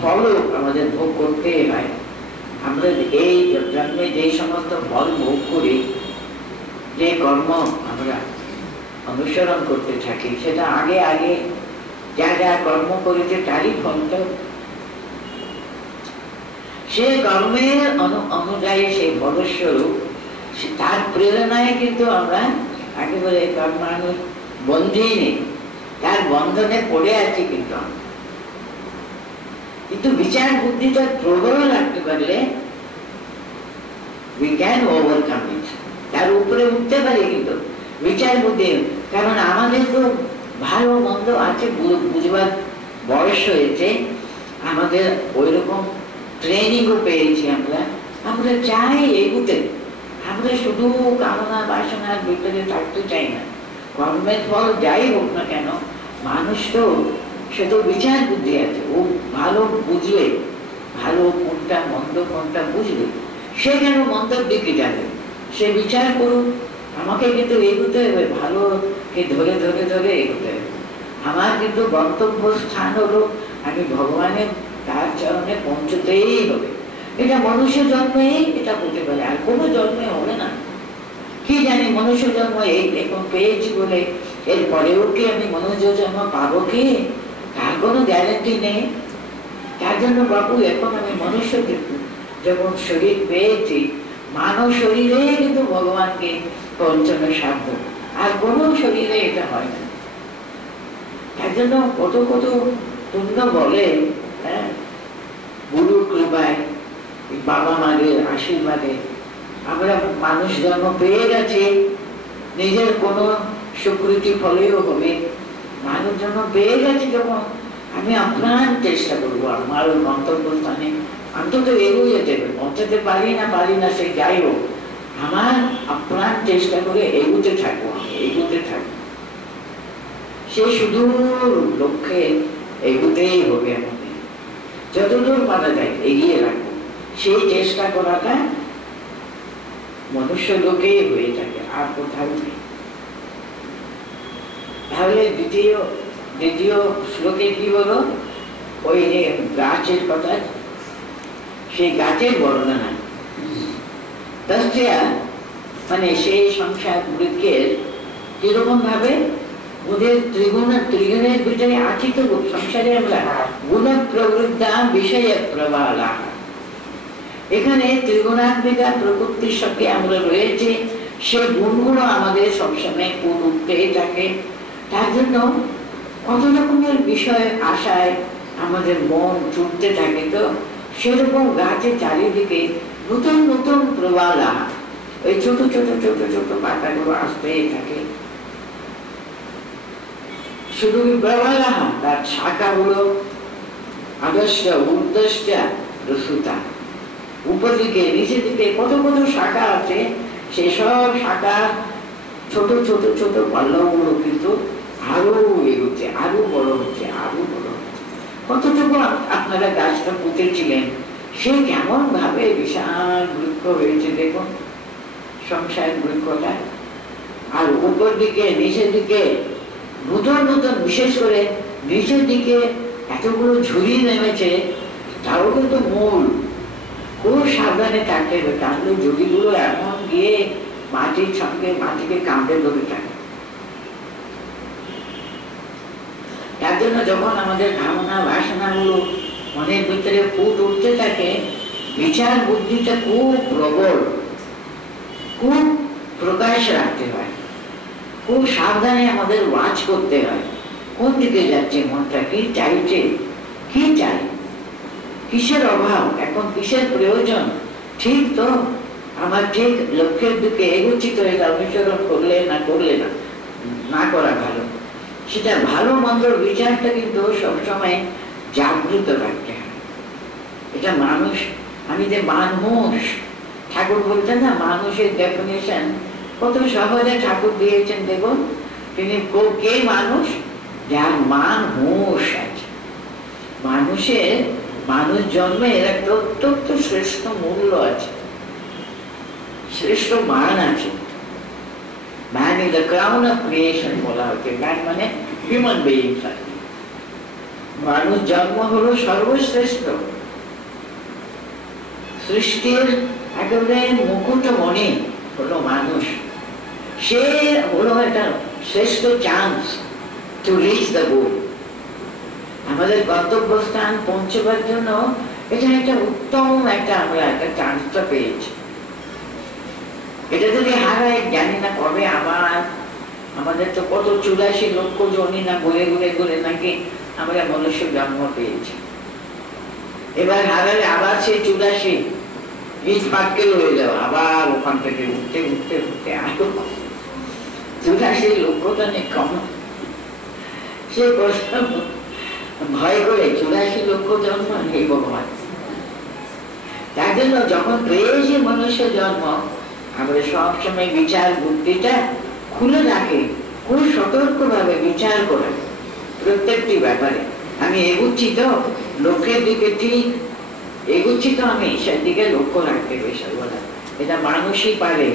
ফলও আমাদের ভোগ করতে হয়। আমরা এই জন্মে যে সমস্ত ফল ভোগ করি, যে কর্ম আমরা অনুসরণ করতে থাকি, সেটা আগে আগে যা যা কর্ম করেছে তারই ফল তো। সেই কর্মের অনুযায়ী সেই ফলস্বরূপ তার প্রেরণায় কিন্তু আমরা একেবারে কর্মানুবন্ধী নেই, তার বন্ধনে পড়ে আছি। কিন্তু বিচার বুদ্ধিটা প্রবল রাখতে পারলে we can overcome it, তার উপরে উঠতে পারি কিন্তু বিচার বুদ্ধি। কারণ আমাদের তো ভালো মন্দ আছে বুঝবার বয়স হয়েছে, আমাদের ওই রকম ট্রেনিংও পেয়েছি, আমরা চাই এগুতে, আমরা শুধু কামনা বাসনার ভিতরে থাকতে চাই না। কর্মের ফল যাই হোক না কেন, মানুষ তো সে তো বিচার বুদ্ধি আছে, ও ভালো বুঝবে, ভালো কোনটা মন্দ কোনটা বুঝবে, সে কেন মন্দের দিকে যাবে, সে বিচার করুক। আমাকে কিন্তু এগোতে হবে, ভালোকে ধরে ধরে ধরে এগোতে হবে। আমার কিন্তু গন্তব্য স্থান হলো আমি ভগবানের তার চরণে পৌঁছতেই হবে। এটা মনুষ্য জন্মেই এটা হতে পারে, আর কোনো জন্মে হবে না। কি জানি মনুষ্য জন্ম এই এখন পেয়েছি বলে এর পরেও কি আমি মনুষ্য জন্ম পাবো কি, তার কোনো গ্যারান্টি নেই। তার জন্য বাবু এখন আমি মনুষ্য যখন শরীর পেয়েছি, মানব শরীরে কিন্তু ভগবানকে পৌঁছানো সাধ্য, আর কোনো শরীরে এটা হয় না। তার জন্য কত কত পুণ্য বলে, গুরুর কৃপায়, বাবা মাদের আশীর্বাদে আমরা মানুষ জন্ম পেয়ে গেছি। নিজের কোনো স্বীকৃতি ফলেও হবে, মানুষ জন্ম পেয়ে গেছি যখন আমি আপ্রাণ চেষ্টা করবো আমার গন্তব্য স্থানে অন্তত এগিয়ে যেতে হবে। পৌঁছাতে পারি না সে যাই হোক, আমার আপ্রাণ চেষ্টা করে এগুতে থাকবো, আমি এগুতে থাকবো। সে সুদূর লক্ষ্যে এগুতেই হবে, আমাদের যতদূর পারা যায় এগিয়ে রাখবো, সেই চেষ্টা করাটা মনুষ্য লোকেই হয়ে থাকে, আর কোথাও নেই। তাহলে দ্বিতীয় শ্লোকে কি বলো, ওই যে গাছের কথা, সেই গাছের বর্ণনা, মানে সেই সংসার বৃক্ষের কিরকম ভাবে ওদের ত্রিগুণের ভিতরে আছি তো সংসারে আমরা গুণ প্রবৃদ্ধা বিষয় প্রবালা। এখানে ত্রিগুণাত্মিকা প্রকৃতির সঙ্গে আমরা রয়েছে, সে গুণগুলো আমাদের সবসময় উঠতেই থাকে। তার জন্য কত রকমের বিষয় আশায় আমাদের মন ছুটতে থাকে। তো সেরকম গাছের চারিদিকে নতুন নতুন প্রবালা, ওই ছোট ছোট ছোট ছোট পাতাগুলো আসতেই থাকে। শুধু প্রবালা, তার শাখাগুলো আদর্শ উদ্দেশ্য রসুতা, উপর দিকে নিচের দিকে কত কত শাখা আছে। সেসব শাখা ছোট ছোট ছোট পল্লবগুলো কিন্তু আরো এগোচ্ছে, আরো বড় হচ্ছে, আরো বড় হচ্ছে। কতটুকু আপনারা গাছটা পুঁতেছিলেন, সে কেমন ভাবে বিশাল বৃক্ষ হয়েছে দেখুন, সংসার বৃক্ষটা। আর উপর দিকে নিচের দিকে নতুন নতুন, বিশেষ করে নিচের দিকে এতগুলো ঝুড়ি নেমেছে, তাও কিন্তু মূল খুব সাবধানে থাকতে হবে, তাহলে ঝুড়িগুলো এমন গিয়ে মাটির সঙ্গে মাটিকে কামড়ে ধরে থাকে। তার জন্য যখন আমাদের ভাবনা বাসনাগুলো মনের ভিতরে ফুট উঠতে থাকে, বিচার বুদ্ধিটা খুব প্রবল, খুব প্রকাশ রাখতে হয়, খুব সাবধানে আমাদের ওয়াচ করতে হয়। কোন দিকে যাচ্ছে মনটা, কি চাইছে, কি চাই, কিসের অভাব, এখন কিসের প্রয়োজন, ঠিক তো আমার ঠিক লক্ষ্যের দিকে এগোচ্ছি তো, এটা অনুসরণ করলে না করা ভালো। সেটা ভালো মন্দের বিচারটা কিন্তু সবসময় জাগ্রত রাখতে হয়। এটা মানুষ, আমি যে মানুষ, ঠাকুর বলতেন না, মানুষের ডেফিনেশন কত সহজে ঠাকুর দিয়েছেন দেখুন। তিনি কে মানুষ? যার মান হুঁশ আছে। মানুষের, মানুষ জন্মের একটা অত্যন্ত শ্রেষ্ঠ মূল্য আছে, শ্রেষ্ঠ মান আছে। Man is the crown of creation বলা হচ্ছে। ম্যান মানে হিউম্যান বিইং। মানুষ জন্ম হলো সর্বশ্রেষ্ঠ সৃষ্টির একেবারে মুকুটমণি হলো মানুষ। সে হলো একটা শ্রেষ্ঠ চান্স টু রিচ দ্য গোল। আমাদের গন্তব্যস্থান পৌঁছবার জন্য এটা একটা উত্তম একটা আমরা একটা চান্সটা পেয়েছি। এটা যদি হারায় জানি না কবে আবার। আমাদের তো কত 84 লক্ষ জনই না ঘুরে ঘুরে ঘুরে নাকি আমরা মনুষ্য জন্ম পেয়েছি। এবার হারালে আবার সেই 84 ইট পাটকেল হয়ে যাও, আবার ওখান থেকে উঠতে উঠতে উঠতে আরো 84 লক্ষটা নেই কম। সে প্রশ্ন ভয় করে 84 লক্ষ জন্ম নেই ভগবান। তার জন্য যখন পেয়েছি মনুষ্য জন্ম, আমরা সবসময় বিচার বুদ্ধিটা খুলে রাখে, খুব সতর্ক ভাবে বিচার করে প্রত্যেকটি ব্যাপারে। আমি এগুচ্ছি তো লক্ষ্যের দিকে, ঠিক এগুচ্ছি তো, আমি সেদিকে লক্ষ্য রাখতে হবে সর্বদা। এটা মানুষই পারে,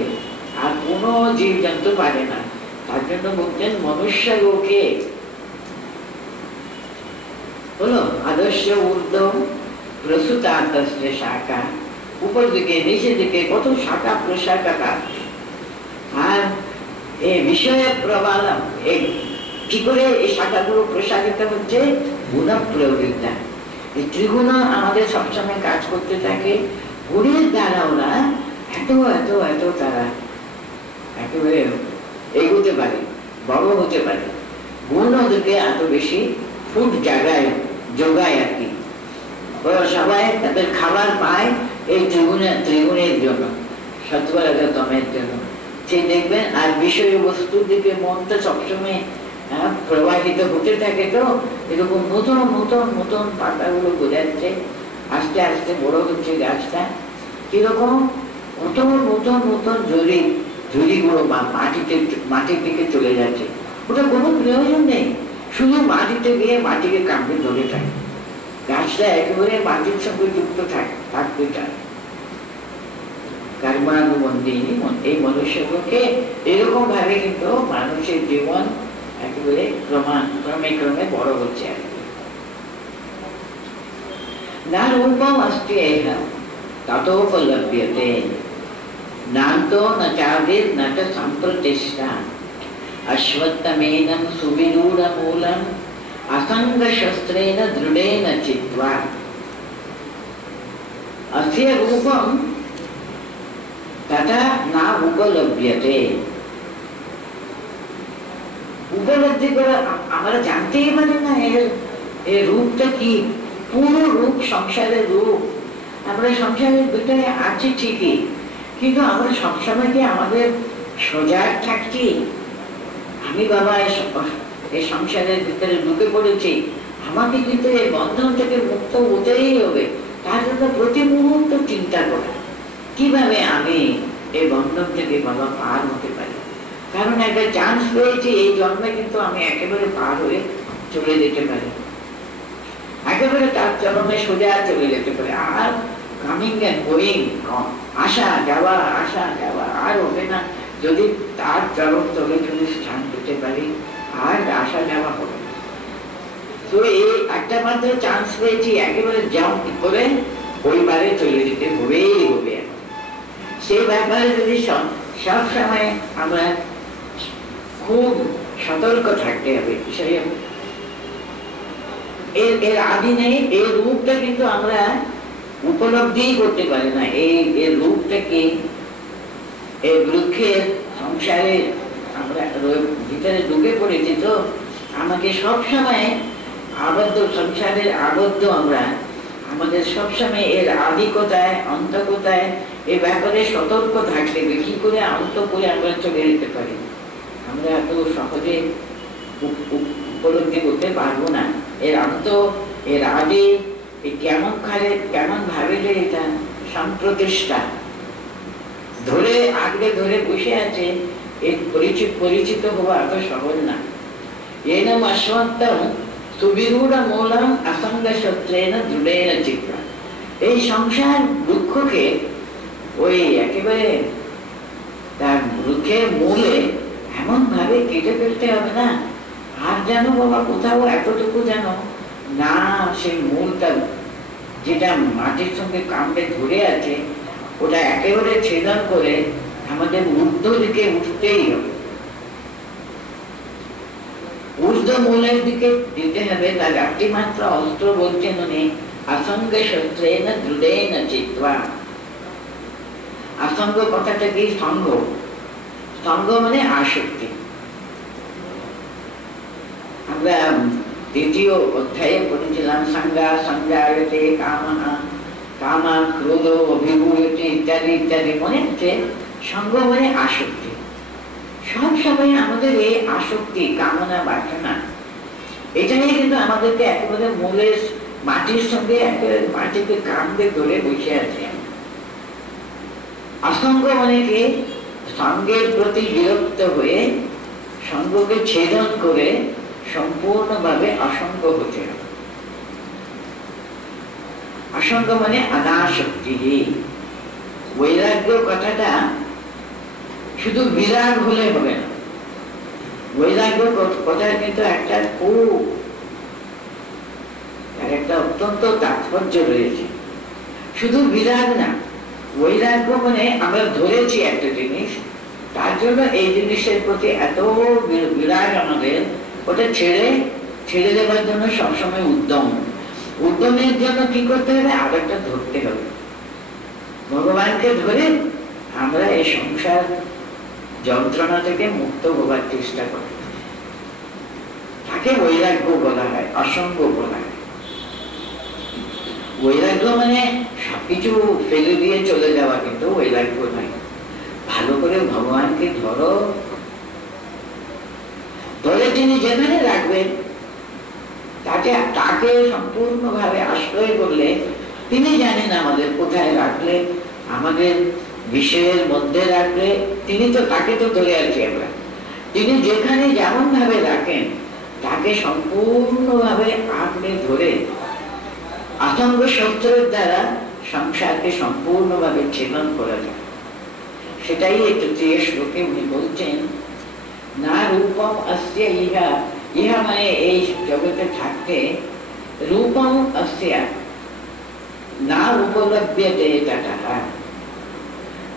আর কোনো জীব জন্তু পারে না। তার জন্য বলতেন মনুষ্য লোকে হলো আদর্শ ঊর্ধ্ব প্রসূতান্তস্য শাখা, উপর দিকে নিচের দিকে কত শাখা প্রশাখা। আর এই বিষয় প্রবাল, কি করে এই শাখাগুলো প্রসারিত হচ্ছে? গুণ প্রবৃত্তা। এই ত্রিগুণ আমাদের সবসময় কাজ করতে থাকে। গুণের দ্বারা ওরা এত এত এত তারা একেবারে এগোতে পারে, বড় হতে পারে। গুণ ওদেরকে এত বেশি ফুড জায়গায় যোগায় আর কি। সবাই তাদের খাবার পায় এই ত্রিগুণের জন্য, সত্ত্বরজতমের জন্য। সে দেখবেন আর বিষয় বস্তুর দিকে মনটা সবসময় প্রবাহিত হতে থাকে। তো এরকম নতুন নতুন নতুন পাতাগুলো বোঝাচ্ছে, আস্তে আস্তে বড় হচ্ছে গাছটা। কিরকম নতুন নতুন নতুন ঝুড়িগুলো মাটির দিকে চলে যাচ্ছে। ওটা কোনো প্রয়োজন নেই, শুধু মাটিতে গিয়ে মাটিকে কামড়ে ধরে থাকে। গাছটা একেবারে মাটির সঙ্গে যুক্ত থাকতে চায়। কর্মানুবন্ধিনী এই মনুষ্যকে এরকম ভাবে কিন্তু মানুষের জীবন একেবারে ক্রমে ক্রমে বড় হচ্ছে আর কি। না রূপম অস্তি এহ ততোপলভ্যতে নান্তো ন চাদির ন চ সম্প্রতিষ্ঠা অশ্বত্থমেনম সুবিরূঢ়মূলম असंग शस्त्रेण दृढ़ेन चित्वा अस्य रूपं तथा न उपलभ्यते। উপলব্ধি করে আমরা জানতেই পারি না এর রূপটা কি, পুরো রূপ সংসারের রূপ। আমরা সংসারের ভিতরে আছি ঠিকই, কিন্তু আমরা সবসময় কি আমাদের সজাগ থাকছি? আমি বাবা এই সংসারের ভিতরে ঢুকে পড়েছি, আমাকে কিন্তু এই বন্ধন থেকে মুক্ত হতেই হবে। তার জন্য প্রতি মুহূর্ত চিন্তা করা কিভাবে আমি এই বন্ধন থেকে বাবা পার হতে পারি। কারণ একটা চান্স পেয়েছি এই জন্মে, কিন্তু আমি একেবারে পার হয়ে চলে যেতে পারি, একেবারে তার চরণে সোজা চলে যেতে পারে। আর কামিং এন্ড গোয়িং, আসা যাওয়া আর হবে না। যদি তার চরণ তলে যদি স্থান পেতে পারি, আর আসা যাওয়া হবে না। তো এই একটা মাত্র চান্স পেয়েছি, একেবারে জাম্প করে ওই বারে চলে যেতে হবেই হবে। সেই ব্যাপারে যদি সব সময় আমরা খুব সতর্ক থাকতে হবে। এর আদি নেই, এই রূপটা কিন্তু আমরা উপলব্ধি করতে পারি না। এই রূপটাকে এই বৃক্ষের সংসারে আমরা ভিতরে ঢুকে পড়েছি, তো আমাকে সবসময় আবদ্ধ, সংসারের আবদ্ধ আমরা, আমাদের সবসময় এর আদি কোথায় অন্ত কোথায় এ ব্যাপারে সতর্ক থাকতে হবে। কি করে অন্ত করে আমরা চলে যেতে পারি, আমরা এত সহজে উপলব্ধি করতে পারবো না। এর অন্ত, এর আদি কেমন ভাবে যে এটা সম্প্রতিষ্ঠা ধরে আগলে ধরে বসে আছে, এর পরিচিত হওয়া এত সহজ না। এনম অশ্বত্থম সুবিরূঢ় মূলম অসঙ্গ সূত্রেণ দৃঢ়েন চিত্রা। এই সংসার বৃক্ষকে ওই একেবারে তার বৃক্ষের মূলে এমন ভাবে কেটে ফেলতে হবে না, আর যেন বাবা কোথাও এতটুকু যেন না, সেই মূলটা যেটা মাটির সঙ্গে কামড়ে ধরে আছে, ওটা একেবারে ছেদন করে আমাদের ঊর্ধ্ব দিকে উঠতেই হবে, ঊর্ধ্ব মূলের দিকে দিতে হবে। তার একটি মাত্র অস্ত্র বলছেন উনি, আসঙ্গ শস্ত্রেণ দৃঢ়েন চিত্বা। আসঙ্গ কথাটা কি? সঙ্গ। সঙ্গ মানে আসক্তি। আমরা দ্বিতীয় অধ্যায়ে পড়েছিলাম সংজ্ঞা সংজ্ঞায়তে কামঃ, কামা ক্রোধ অভিভূয়তে ইত্যাদি ইত্যাদি। মনে হচ্ছে সঙ্গ মানে আসক্তি। সব সময় আমাদের এই আসক্তি, কামনা, বাসনা, এটা নিয়ে কিন্তু আমাদেরকে একেবারে মূলের মাটির সঙ্গে একেবারে মাটিকে কামড়ে ধরে বসে আছে। অসঙ্গ মানে কি? সঙ্গের প্রতি বিরক্ত হয়ে সঙ্গকে ছেদন করে সম্পূর্ণভাবে অসঙ্গ হতে হবে। অসঙ্গ মানে অনাসক্তি। বৈরাগ্য কথাটা শুধু বিরাগ হলে হবে না। বৈরাগ্য কথার কিন্তু একটা অত্যন্ত তাৎপর্য রয়েছে। শুধু বিরাগ না, বৈরাগ্য মানে আমরা ধরেছি একটা জিনিস, তার জন্য এই জিনিসের প্রতি এত বিরাগ আমাদের, ওটা ছেড়ে দেওয়ার জন্য সবসময় উদ্যমের জন্য কি করতে হবে? আরেকটা ধরতে হবে। ভগবানকে ধরে আমরা এই সংসার যন্ত্রণা থেকে মুক্ত হবার চেষ্টা করি। তাকে বৈরাগ্য বলা হয়, অসঙ্গ বলা হয়। বৈরাগ্য মানে সবকিছু ফেলে দিয়ে চলে যাওয়া, কিন্তু বৈরাগ্য নয়। ভালো করে ভগবানকে ধরে তিনি যেখানে রাখবেন, তাকে সম্পূর্ণভাবে আশ্রয় করলে তিনি জানেন আমাদের কোথায় রাখলে, আমাদের বিষয়ের মধ্যে রাখলে তিনি তো, তাকে তো ধরে আছি আমরা। তিনি যেখানে যেমন ভাবে রাখেন, তাকে সম্পূর্ণভাবে আঁকড়ে ধরে আসঙ্গ শস্ত্রের দ্বারা সংসারকে সম্পূর্ণভাবে ছেদন করা যায়। সেটাই তৃতীয় শ্লোকে উনি বলছেন, না রূপম অস্য ইহা। ইহা মানে এই জগতে থাকতে, রূপম অস্য না উপলভ্যতে ততঃ।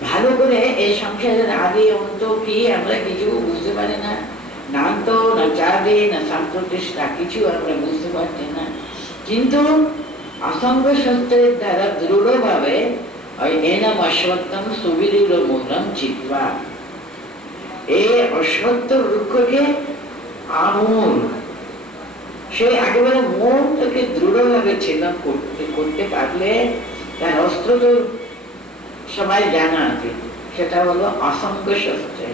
ভালো করে এই সংসারের আদি অন্ত কি আমরা কিছু বুঝতে পারি না। নান্ত না চাঁদে না সম্প্রতিষ্ঠা, কিছু আমরা বুঝতে পারছি না। কিন্তু অসঙ্গ শস্ত্রের দ্বারা দৃঢ়ভাবে এনম অশ্বত্থম সুবিরূঢ় মূলম চিত্বা, এই অশ্বত্থ বৃক্ষকে আমূল, সে একেবারে মন থেকে দৃঢ়ভাবে ছেদন করতে পারলে তার অস্ত্র তো সবাই জানা আছে, সেটা হলো অসংখ্য শস্ত্রে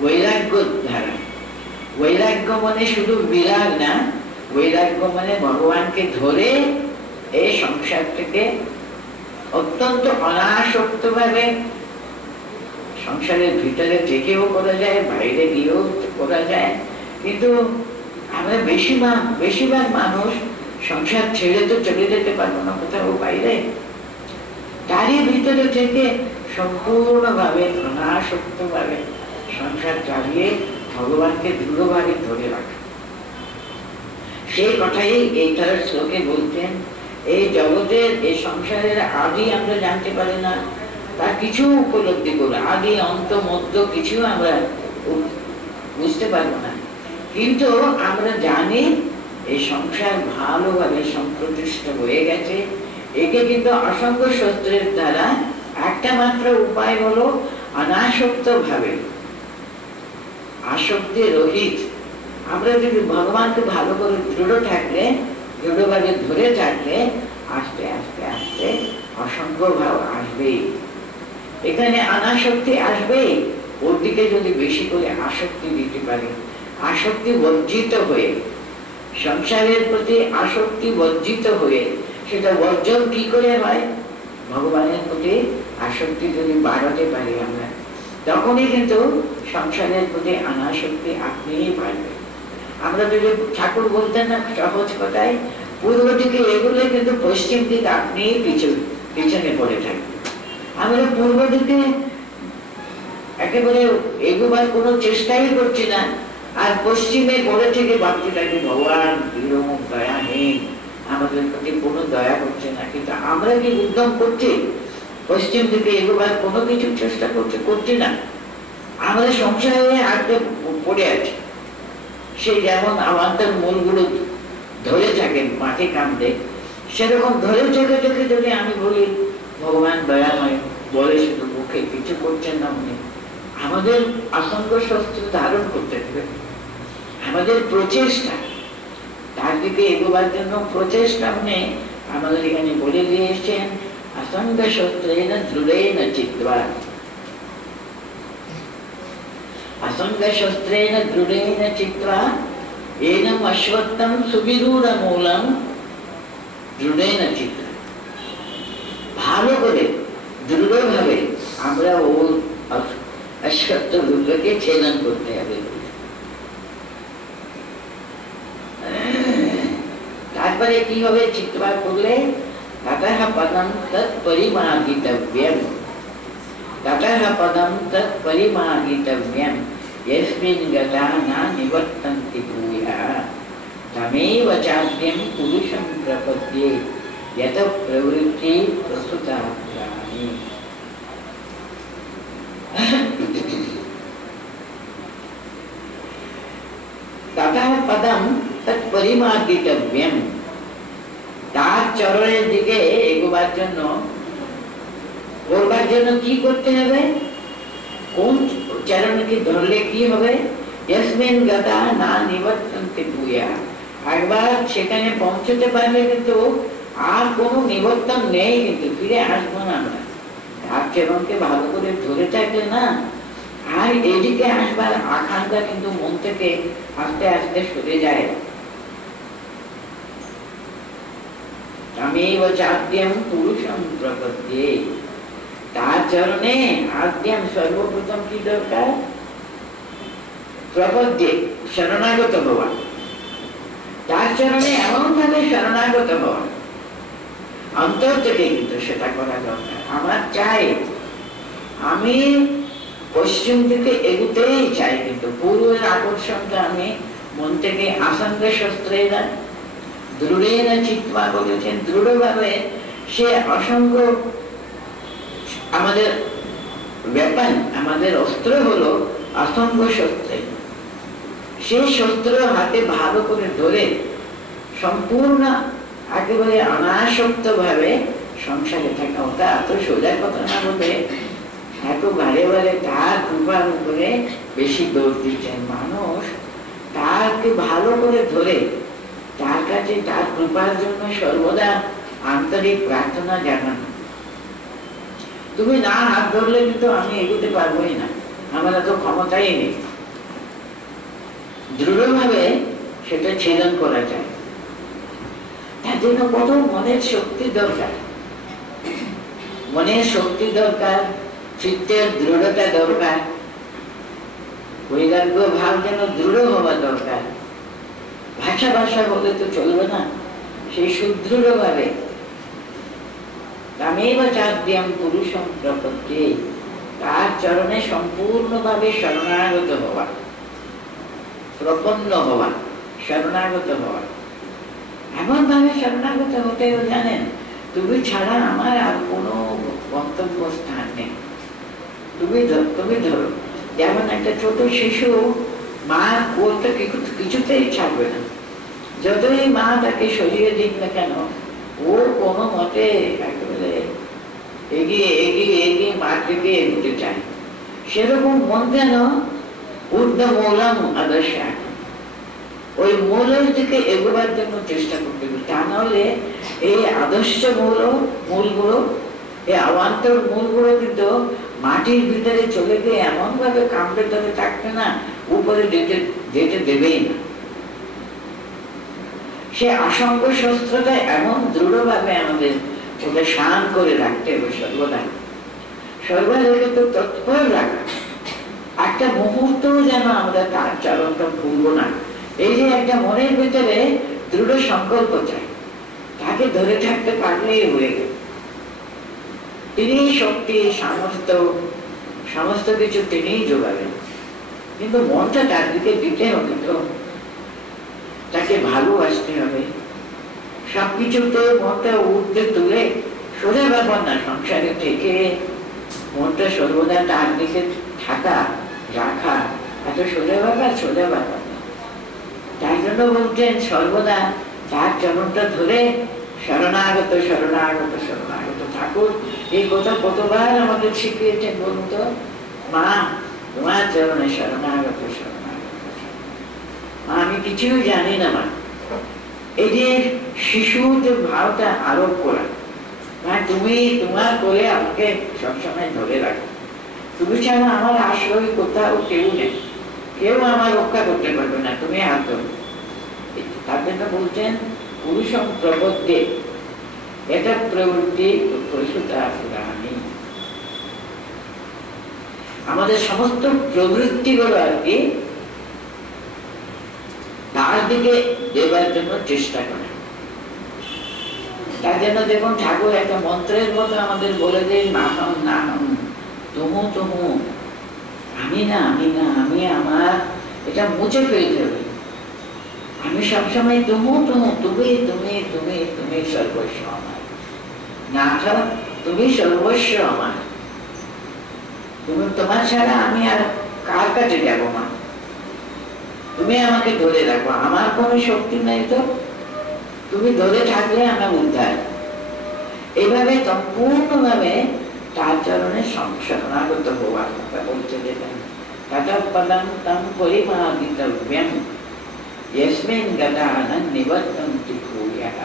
বৈরাগ্য ধারা। বৈরাগ্য মানে শুধু বিরাগ না, বৈরাগ্য মানে ভগবানকে ধরে এই সংসার থেকে অত্যন্ত অনাসক্ত ভাবে, সংসারের ভিতরে থেকেও করা যায়, বাইরে গিয়েও করা যায়, কিন্তু আমরা বেশিরভাগ মানুষ সংসার ছেড়ে তো চলে যেতে পারবো না কোথাও বাইরে, তারই ভিতরে থেকে সম্পূর্ণভাবে অনাসক্ত ভাবে সংসার চালিয়ে ভগবানকে দৃঢ়ভাবে ধরে রাখা। সেই কথাই এই তার শ্লোকে বলতেন, এই জগতের এই সংসারের আদি আমরা জানতে পারি না, তার কিছু উপলব্ধি করে আদি অন্ত মধ্য কিছু আমরা বুঝতে পারবো না, কিন্তু আমরা জানি এই সংসার ভালোভাবে সম্প্রতিষ্ঠ হয়ে গেছে। একে কিন্তু অসংখ্য শস্ত্রের দ্বারা একটা মাত্র উপায় হলো অনাসক্ত ভাবে, আসক্তি রহিত আমরা যদি ভগবানকে ভালো করে দৃঢ়ভাবে ধরে থাকলে আস্তে আস্তে আস্তে অসংখ্য ভাব আসবেই, এখানে অনাসক্তি আসবেই। ওর দিকে যদি বেশি করে আসক্তি দিতে পারি, আসক্তি বর্জিত হয়ে, সংসারের প্রতি আসক্তি বর্জিত হয়ে, সেটা বর্জন কি করে হয়? ভগবানের প্রতি আসক্তি যদি বাড়াতে পারি আমরা, তখনই কিন্তু সংসারের প্রতি অনাসক্তি আপনিই বাড়বে। আমরা যদি ঠাকুর বলতেন না সহজ কথায়, পূর্ব দিকে এগুলো কিন্তু পশ্চিম দিকে আপনি পিছনে পড়ে থাকবে। আমরা পূর্ব দিকে একেবারে এগুবার কোনো চেষ্টাই করছি না, আর পশ্চিমে পড়ে থেকে ভাবতে থাকি ভগবান বিরূপ দয়াহীন, আমাদের প্রতি কোনো দয়া করছে না। কিন্তু আমরা কি উদ্যম করছি পশ্চিম দিকে এগুবার কোনো কিছু চেষ্টা করছি না? আমাদের সংসারে আগে পড়ে আছে, সেই যেমন আমাদের মূলগুলো ধরে থাকে মাটি কামড়ে, সেরকম ধরে থেকে যদি আমি বলি ভগবান দয়াময়, বলে শুধু মুখে কিছু করছেন না উনি, আমাদের অসংখ্য শস্ত্র ধারণ করতে হবে। আমাদের প্রচেষ্টা তার দিকে এগোবার জন্য প্রচেষ্টা উনি আমাদের এখানে বলে দিয়েছেন, অসংখ্য শস্ত্রেণ দৃঢ়েণ চিত্বা, असंग शस्त्रेण दृढेन चित्वा एनम अश्वत्थम सुविरूढ़ मूलम दृढेन चित्वा, ভালো করে দৃঢ়ভাবে আমরা ওই অশ্বত্থ রূপকে ছেদন করতে হবে। তারপরে কি হবে? চিত্বা করলে ততঃ পদম তৎ পরিমার্গিতব্যম, ततः पदं तत् परिमार्गितव्यं यस्मिन् गता न निवर्तन्ति भूयः तमेव चाद्यं पुरुषं प्रपद्ये यत प्रवृत्ति प्रस्तुता प्राणी। ततः पदं तत् परिमार्गितव्यं, तार चरणের দিকে এগোবার জন্য করবার জন্য কি করতে হবে? কোন চরণকে ধরলে কি হবে? यस्मिन् गता न निवर्तन्ति भूयः, একবার সেখানে পৌঁছতে পারলে কিন্তু আর কোনো নিবর্তন নেই, কিন্তু ফিরে আসবো না আমরা। তার চরণকে ভালো করে ধরে থাকলে না আর এদিকে আসবার আকাঙ্ক্ষা কিন্তু মন থেকে আস্তে আস্তে সরে যায়। तमेव चाद्यं पुरुषं प्रपद्ये, তার চরণে আদ্যম সর্বপ্রথম কি দরকার? প্রপদ্যে, শরণাগত হওয়া। তার চরণে এমন ভাবে শরণাগত হওয়া, অন্তর থেকে কিন্তু সেটা করা দরকার। আমার চাই, আমি পশ্চিম দিকে এগুতেই চাই, কিন্তু পূর্বের আকর্ষণটা আমি মন থেকে আসঙ্গ শস্ত্রেণ দৃঢ়েন চিত্বা বলেছেন, দৃঢ়ভাবে সে অসংখ্য আমাদের ব্যাপার, আমাদের অস্ত্র হলো অসংখ্য শস্ত্র, সেই শস্ত্র হাতে ভালো করে ধরে সম্পূর্ণ একেবারে অনাসক্ত ভাবে সংসারে থাকা। ওটা এত সোজা কথা না বলে এত বারে বারে তার কৃপার উপরে বেশি দৌড় দিচ্ছেন। মানুষ তাকে ভালো করে ধরে তার কাছে তার কৃপার জন্য সর্বদা আন্তরিক প্রার্থনা জানানো। তুমি না হাত ধরলে কিন্তু আমি এগোতে পারবোই না, আমার এত ক্ষমতাই নেই। দৃঢ়ভাবে সেটা ছেদন করা যায়। তার জন্য কত মনের শক্তি দরকার, মনের শক্তি দরকার, চিত্তের দৃঢ়তা দরকার, বৈরাগ্য ভাব যেন দৃঢ় হওয়া দরকার। ভাষা ভাষা বলে তো চলবে না, সেই সুদৃঢ় ভাবে তামেব চাদ্যম পুরুষম প্রপদ্যে, তার চরণে সম্পূর্ণভাবে শরণাগত হওয়া, প্রপন্ন হওয়া, শরণাগত হওয়া। এমন ভাবে শরণাগত হতে জানেন, তুমি ছাড়া আমার আর কোনো গন্তব্য স্থান নেই, তুমি ধরো। যেমন একটা ছোট শিশু মা কোলটা কিছুতেই ছাড়বে না, যতই মা তাকে সরিয়ে দিক না কেন, ও কোনো মতে একেবারে এগিয়ে এগিয়ে এগিয়ে মার দিকে এগোতে চায়। সেরকম মন যেন ঊর্ধ্বমূলম আদর্শ, ওই মূলের দিকে এগোবার জন্য চেষ্টা করতে হবে। তা নাহলে এই আদর্শ মূলগুলো, এই অবান্তর মূলগুলো কিন্তু মাটির ভিতরে চলে গিয়ে এমন ভাবে কামড়ে ধরে থাকবে না, উপরে যেতে দেবেই না। সে আশঙ্ক শস্ত্রটা এমন দৃঢ়ভাবে আমাদের ওটা শান করে রাখতে হবে সর্বদা, সর্বদা তো তৎপর রাখা। একটা মুহূর্ত যেন আমরা তার চরণটা ভুলবো না। এই যে একটা মনের ভিতরে দৃঢ় সংকল্প চাই, তাকে ধরে থাকতে পারলেই হয়ে গেল। তিনি শক্তি, সমস্ত কিছু তিনিই যোগাবেন, কিন্তু মনটা তার দিকে দিতে হবে, তো তাকে ভালোবাসতে হবে। সবকিছুতে মনটা উঠতে তুলে সোজা ব্যাপার না, সংসারে থেকে মনটা সর্বদা তার দিকে থাকা রাখা এত সোজা ব্যাপার না। তাই জন্য বলছেন সর্বদা তার চরণটা ধরে শরণাগত শরণাগত শরণাগত ঠাকুর। এই কথা কতবার আমাদের শিখিয়েছেন বলুন তো? মা তোমার চরণে শরণাগত শরণাগত। মা আমি কিছুই জানি না মা, এই যে শিশুদের ভাবটা আরোপ করা, তুমি তোমার করে আমাকে সবসময় ধরে রাখো, তুমি ছাড়া আমার আশ্রয় কোথাও কেউ নেই, কেউ আমার রক্ষা করতে পারবে না, তুমি হাত ধরো। তার জন্য বলছেন পুরুষম প্রবদ্ধে, এটা প্রবৃত্তি প্রসূতা পুরাণী। আমাদের সমস্ত প্রবৃত্তিগুলো আর কি তার দিকে দেবার জন্য চেষ্টা করে। তার জন্য দেখুন ঠাকুর একটা মন্ত্রের মতো আমাদের বলে দেয়, নাহম নাহম তুমু তুমু, আমি না আমি না আমি আমার, এটা মুছে ফেলতে হবে। আমি সবসময় তুমু তুমু, তুমি তুমি তুমি তুমি সর্বস্ব আমার, না তুমি সর্বস্ব আমার, তুমি তোমার ছাড়া আমি আর কার কাছে যাব মা, তুমি আমাকে ধরে রাখো, আমার কোনো শক্তি নেই, তো তুমি ধরে থাকলে আমার উদ্ধার। এইভাবে সম্পূর্ণভাবে তার চরণে শরণাগত হওয়ার কথা বলতে দেবেন। ততঃ পদং তং পরিমাদিতব্যং यस्मिन् गतः न निवर्तन्ति भूयः।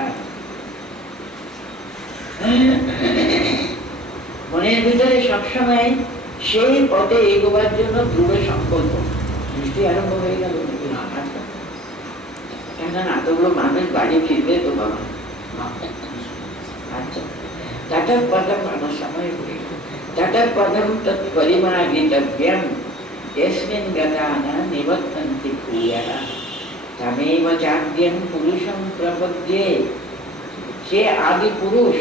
মনের ভিতরে সবসময় সেই পথে এগোবার জন্য দৃঢ় সংকল্প। বৃষ্টি আরম্ভ হয়ে গেল, এতগুলো মানুষ বাড়ি ফিরবে তো বাবা। আচ্ছা, ততঃ পদং, আমার সময় হয়ে গেল। ততঃ পদং তৎপরিমাদিতব্যং यस्मिन् गतः न निवर्तन्ति भूयः तमेव चाद्यं पुरुषं प्रपद्ये। সে আদি পুরুষ,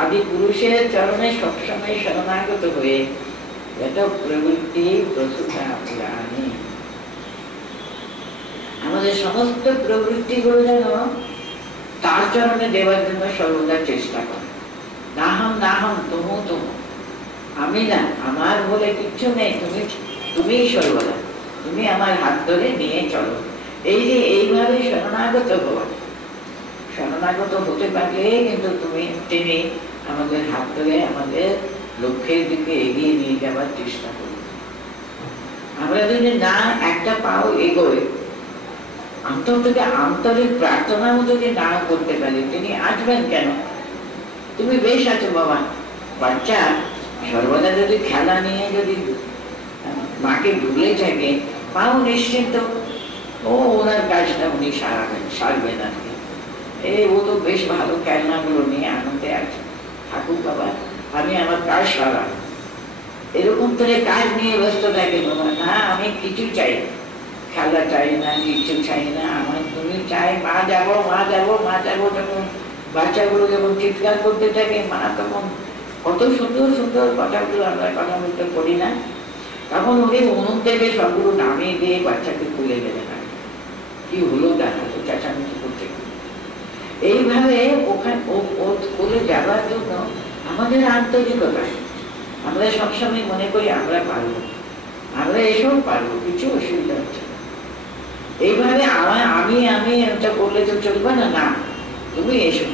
আদি পুরুষের চরণে সবসময় শরণাগত হয়ে যত প্রবৃত্তি প্রসূতা পুরাণী, আমাদের সমস্ত প্রবৃত্তিগুলো যেন তার চরণে দেওয়ার জন্য সর্বদা চেষ্টা করে। নাহম নাহম তুমু তুমু, আমি না আমার বলে কিচ্ছু নেই, তুমি সর্বদা, তুমি আমার হাত ধরে নিয়ে চলো। এই যে এইভাবে শরণাগত হওয়া, শরণাগত হতে পারলে কিন্তু তিনি আমাদের হাত ধরে আমাদের লক্ষ্যের দিকে এগিয়ে নিয়ে যাওয়ার চেষ্টা করবে। আমরা যদি না একটা পাও এগোয়, অন্তর থেকে আন্তরিক প্রার্থনাও যদি না করতে পারি, তিনি আসবেন কেন? তুমি বেশ আছো বাবা, বাচ্চা সর্বদা যদি খেলা নিয়ে যদি মাকে ভুলে থাকে, পাও নিশ্চিন্ত ও ওনার কাজটা উনি সারবেন আর কি। ও তো বেশ ভালো খেলনাগুলো নিয়ে আনন্দে আছে, থাকুক বাবা, আমি আমার কাজ সারাম। এরকম করে কাজ নিয়ে ব্যস্ত থাকে বাবা। না, আমি কিছু চাই, খেলা চাই না, কিছু চাই না, আমার তুমি চাই মা যাবো মা যাবো মা যাবো। যখন বাচ্চাগুলো যখন চিৎকার করতে থাকে, মা তখন কত সুন্দর সুন্দর কথাগুলো আমরা কথা বলতে করি না, তখন ওকে অনুপ থেকে সবগুলো নামিয়ে দিয়ে বাচ্চাকে তুলে দেবে না, কি হলো দেখা তো চেঁচামেচি করতে। এইভাবে ওখানে স্কুলে যাওয়ার জন্য আমাদের আন্তরিকতা, আমরা সবসময় মনে করি আমরা পারবো, আমরা এসব পারবো, কিছু অসুবিধা হচ্ছে না। এইভাবে আমি আমি এটা করলে তো চলবে না। না, তুমি এসো,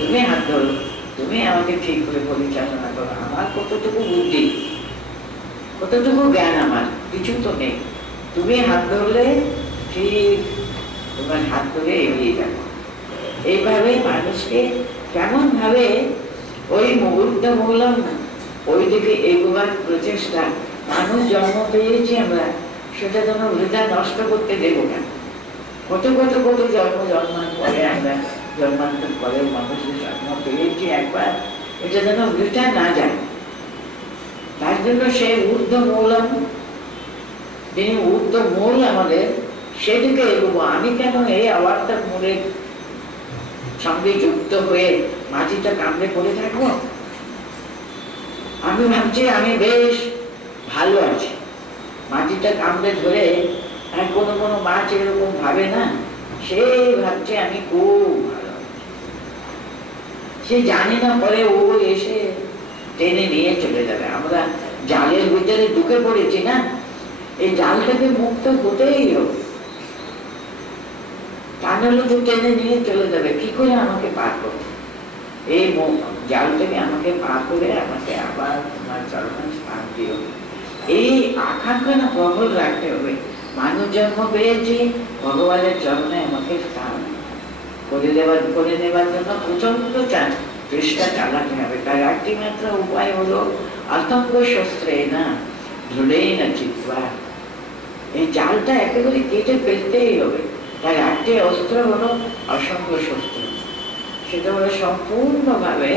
তুমি হাত ধরো, তুমি আমাকে ঠিক করে পরিচালনা করো। আমার কতটুকু বুদ্ধি, কতটুকু জ্ঞান, আমার কিছু তো নেই। তুমি হাত ধরলে ঠিক তোমার হাত ধরে এগিয়ে যাবো। এইভাবে মানুষকে কেমন ভাবে ওই মুহূর্ত বললাম না, ওই দিকে এগোবার প্রচেষ্টা। মানুষ জন্ম পেয়েছি আমরা, সেটা যেন বৃথা নষ্ট করতে দেবো কেন? কত কত কত জন্মান পরে আমরা জন্মান্তর পরে মানুষের জন্ম পেয়েছি একবার, এটা যেন বৃথা না যায়। তার জন্য সেই ঊর্ধ্ব মূলম, তিনি ঊর্ধ্ব মূল আমাদের, সেদিকে এগোবো। আমি কেন এই আওয়াজটার মূলের সঙ্গে যুক্ত হয়ে মাটিটা কামড়ে পড়ে থাকবো? আমি ভাবছি আমি বেশ ভালো আছি, মাটিটা কামড়ে ধরে। কোনো কোনো মাছ এরকম ভাবে না, সে ভাবছে আমি খুব ভালো আছি। সে জানি না পরে ও এসে টেনে নিয়ে চলে যাবে। আমরা জালের ভিতরে ঢুকে পড়েছি না, এই জালটাকে মুক্ত হতেই হবে, তা নাহলে তো টেনে নিয়ে চলে যাবে। কি করে আমাকে পার করবে? এই জাল থেকে আমাকে পার করে আমাকে আবার তোমার চরণে স্থান দিও, এই আকাঙ্ক্ষা প্রবল রাখতে হবে। মানুষ জন্ম পেয়েছি, ভগবানের চরণে আমাকে স্থান করে নেবার জন্য প্রচন্ড চেষ্টা চালাতে হবে। তার একটি মাত্র উপায় হলো আতঙ্ক শস্ত্রে না ধুলেই না চিৎবা, এই জালটা একেবারে কেটে ফেলতেই হবে। তার একটি অস্ত্র হলো অসংখ্য শস্ত্র, সেটা হলো সম্পূর্ণভাবে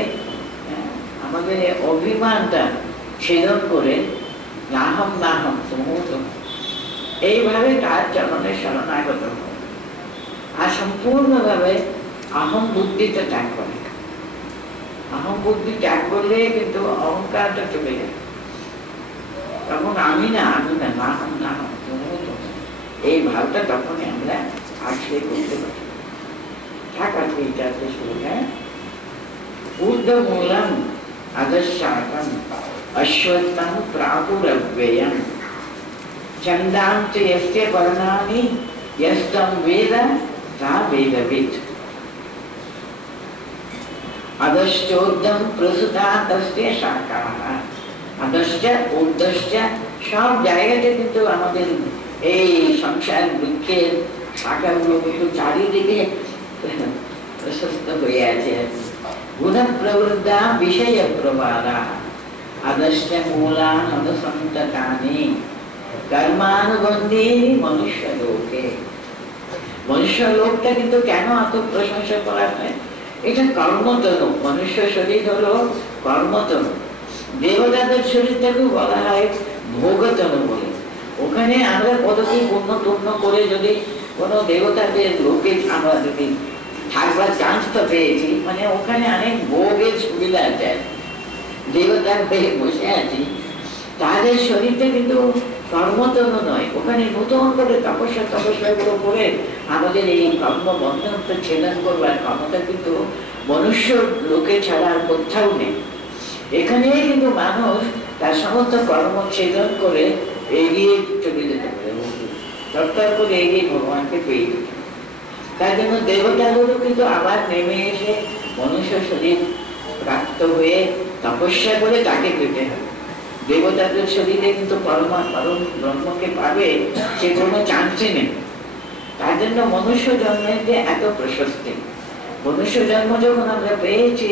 আমাদের অভিমানটা ছেদন করে নাহম নাহম সমুদ, এইভাবে তার চরণে শরণাগত হবে। আর সম্পূর্ণভাবে অহম বুদ্ধিটা ত্যাগ করে। অহম বুদ্ধি ত্যাগ করলে কিন্তু অহংকারটা চলে যায়, তখন আমি না নাহম নাহম সমুদ, এই ভাবটা তখনই আমরা আসলে করতে পারি। থাকা এইটাতে শুরু। হ্যাঁ, ঊর্ধ্ব মূলম অধঃশাখম অশ্বত্থম প্রাপুরব্যয়ম চন্দাম চ যস্য পর্ণানি যস্তম বেদ তা বেদবিৎ অধশ্চোর্ধ্বম প্রসূতা তস্য শাখাঃ। অধশ্চ ঊর্ধ্বশ্চ সব জায়গাতে কিন্তু আমাদের এই সংসার বৃক্ষের শাখাগুলো কিন্তু চারিদিকে প্রশস্ত হয়ে আছে। গুণ প্রবৃদ্ধা বিষয় প্রবাদা অধশ্চ মূলান অধসন্ততানি কর্মানুবন্ধীনি মনুষ্য লোকে। মনুষ্য লোকটা কিন্তু কেন এত প্রশংসা করা হয়? এটা কর্মতনু, মনুষ্য শরীর হলো কর্মতনু। দেবতাদের শরীরটাকেও বলা হয় ভোগতনু বলে। ওখানে আমরা কতটি পূর্ণ পূর্ণ করে যদি কোনো দেবতাদের লোকে আমরা যদি থাকবার চান্স তো পেয়েছি, মানে ওখানে অনেক ভোগের সুবিধা আছে। দেবতার হয়ে বসে আছি, তাদের শরীরটা কিন্তু কর্মতনু নয়। ওখানে নতুন করে তপস্যাগুলো করে আমাদের এই কর্মবন্ধনটা ছেদন করবার ক্ষমতা কিন্তু মনুষ্য লোকে ছাড়া আর কোথাও নেই। এখানেই কিন্তু মানুষ তার সমস্ত কর্ম ছেদন করে এগিয়ে চলে যেতে পারে, তৎপর করে এগিয়ে ভগবানকে পেয়ে যেতে। তার জন্য দেবতাগুলো কিন্তু আবার নেমে এসে মনুষ্য শরীর প্রাপ্ত হয়ে তপস্যা করে তাকে পেতে হবে। দেবতাদের শরীরে কিন্তু পরম ব্রহ্মকে পাবে সে কোনো চান্সই নেই। তার জন্য মনুষ্য জন্মের যে এত প্রশস্তি। মনুষ্য জন্ম যখন আমরা পেয়েছি,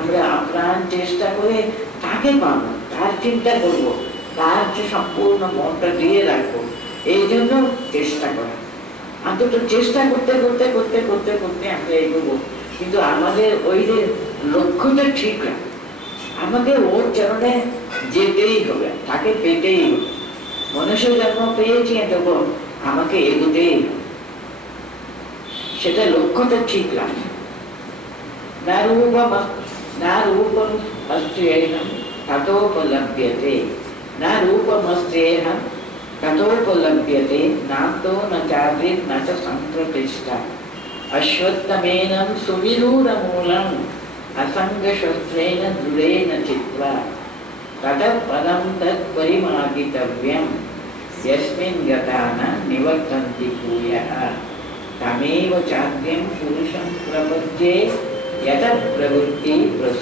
আমরা আপ্রাণ চেষ্টা করে তাকে পাবো, তার চিন্তা করবো, তার যে সম্পূর্ণ মনটা দিয়ে রাখবো, এই জন্য চেষ্টা করা। অন্তত চেষ্টা করতে করতে করতে করতে করতে আমরা এগোবো। কিন্তু আমাদের ওই যে লক্ষ্যটা ঠিক না, আমাকে ওর চরণে যেতেই হবে, তাকে পেতেই হবে। মনুষ্য জন্ম পেয়েছি তখন আমাকে এগোতেই হবে, সেটা লক্ষ্যটা ঠিক লাগে। না রূপম অস্ত্রেহম ততোপলভ্যতে, না রূপমস্ত্রেহম ততোপলভ্যতে, নাতো ন চাবৃত ন চ সম্প্রতিষ্ঠা, অশ্বত্থমেনম সুবিদূরমূলম असंगशस्त्रेण दृढेन चित्वा ततः पदं तत् परिमार्गितव्यं यस्मिन् गता न निवर्तन्ति भूयः तमेव चाद्यं पुरुषं प्रपद्ये यतः प्रवृत्ति प्रसृता।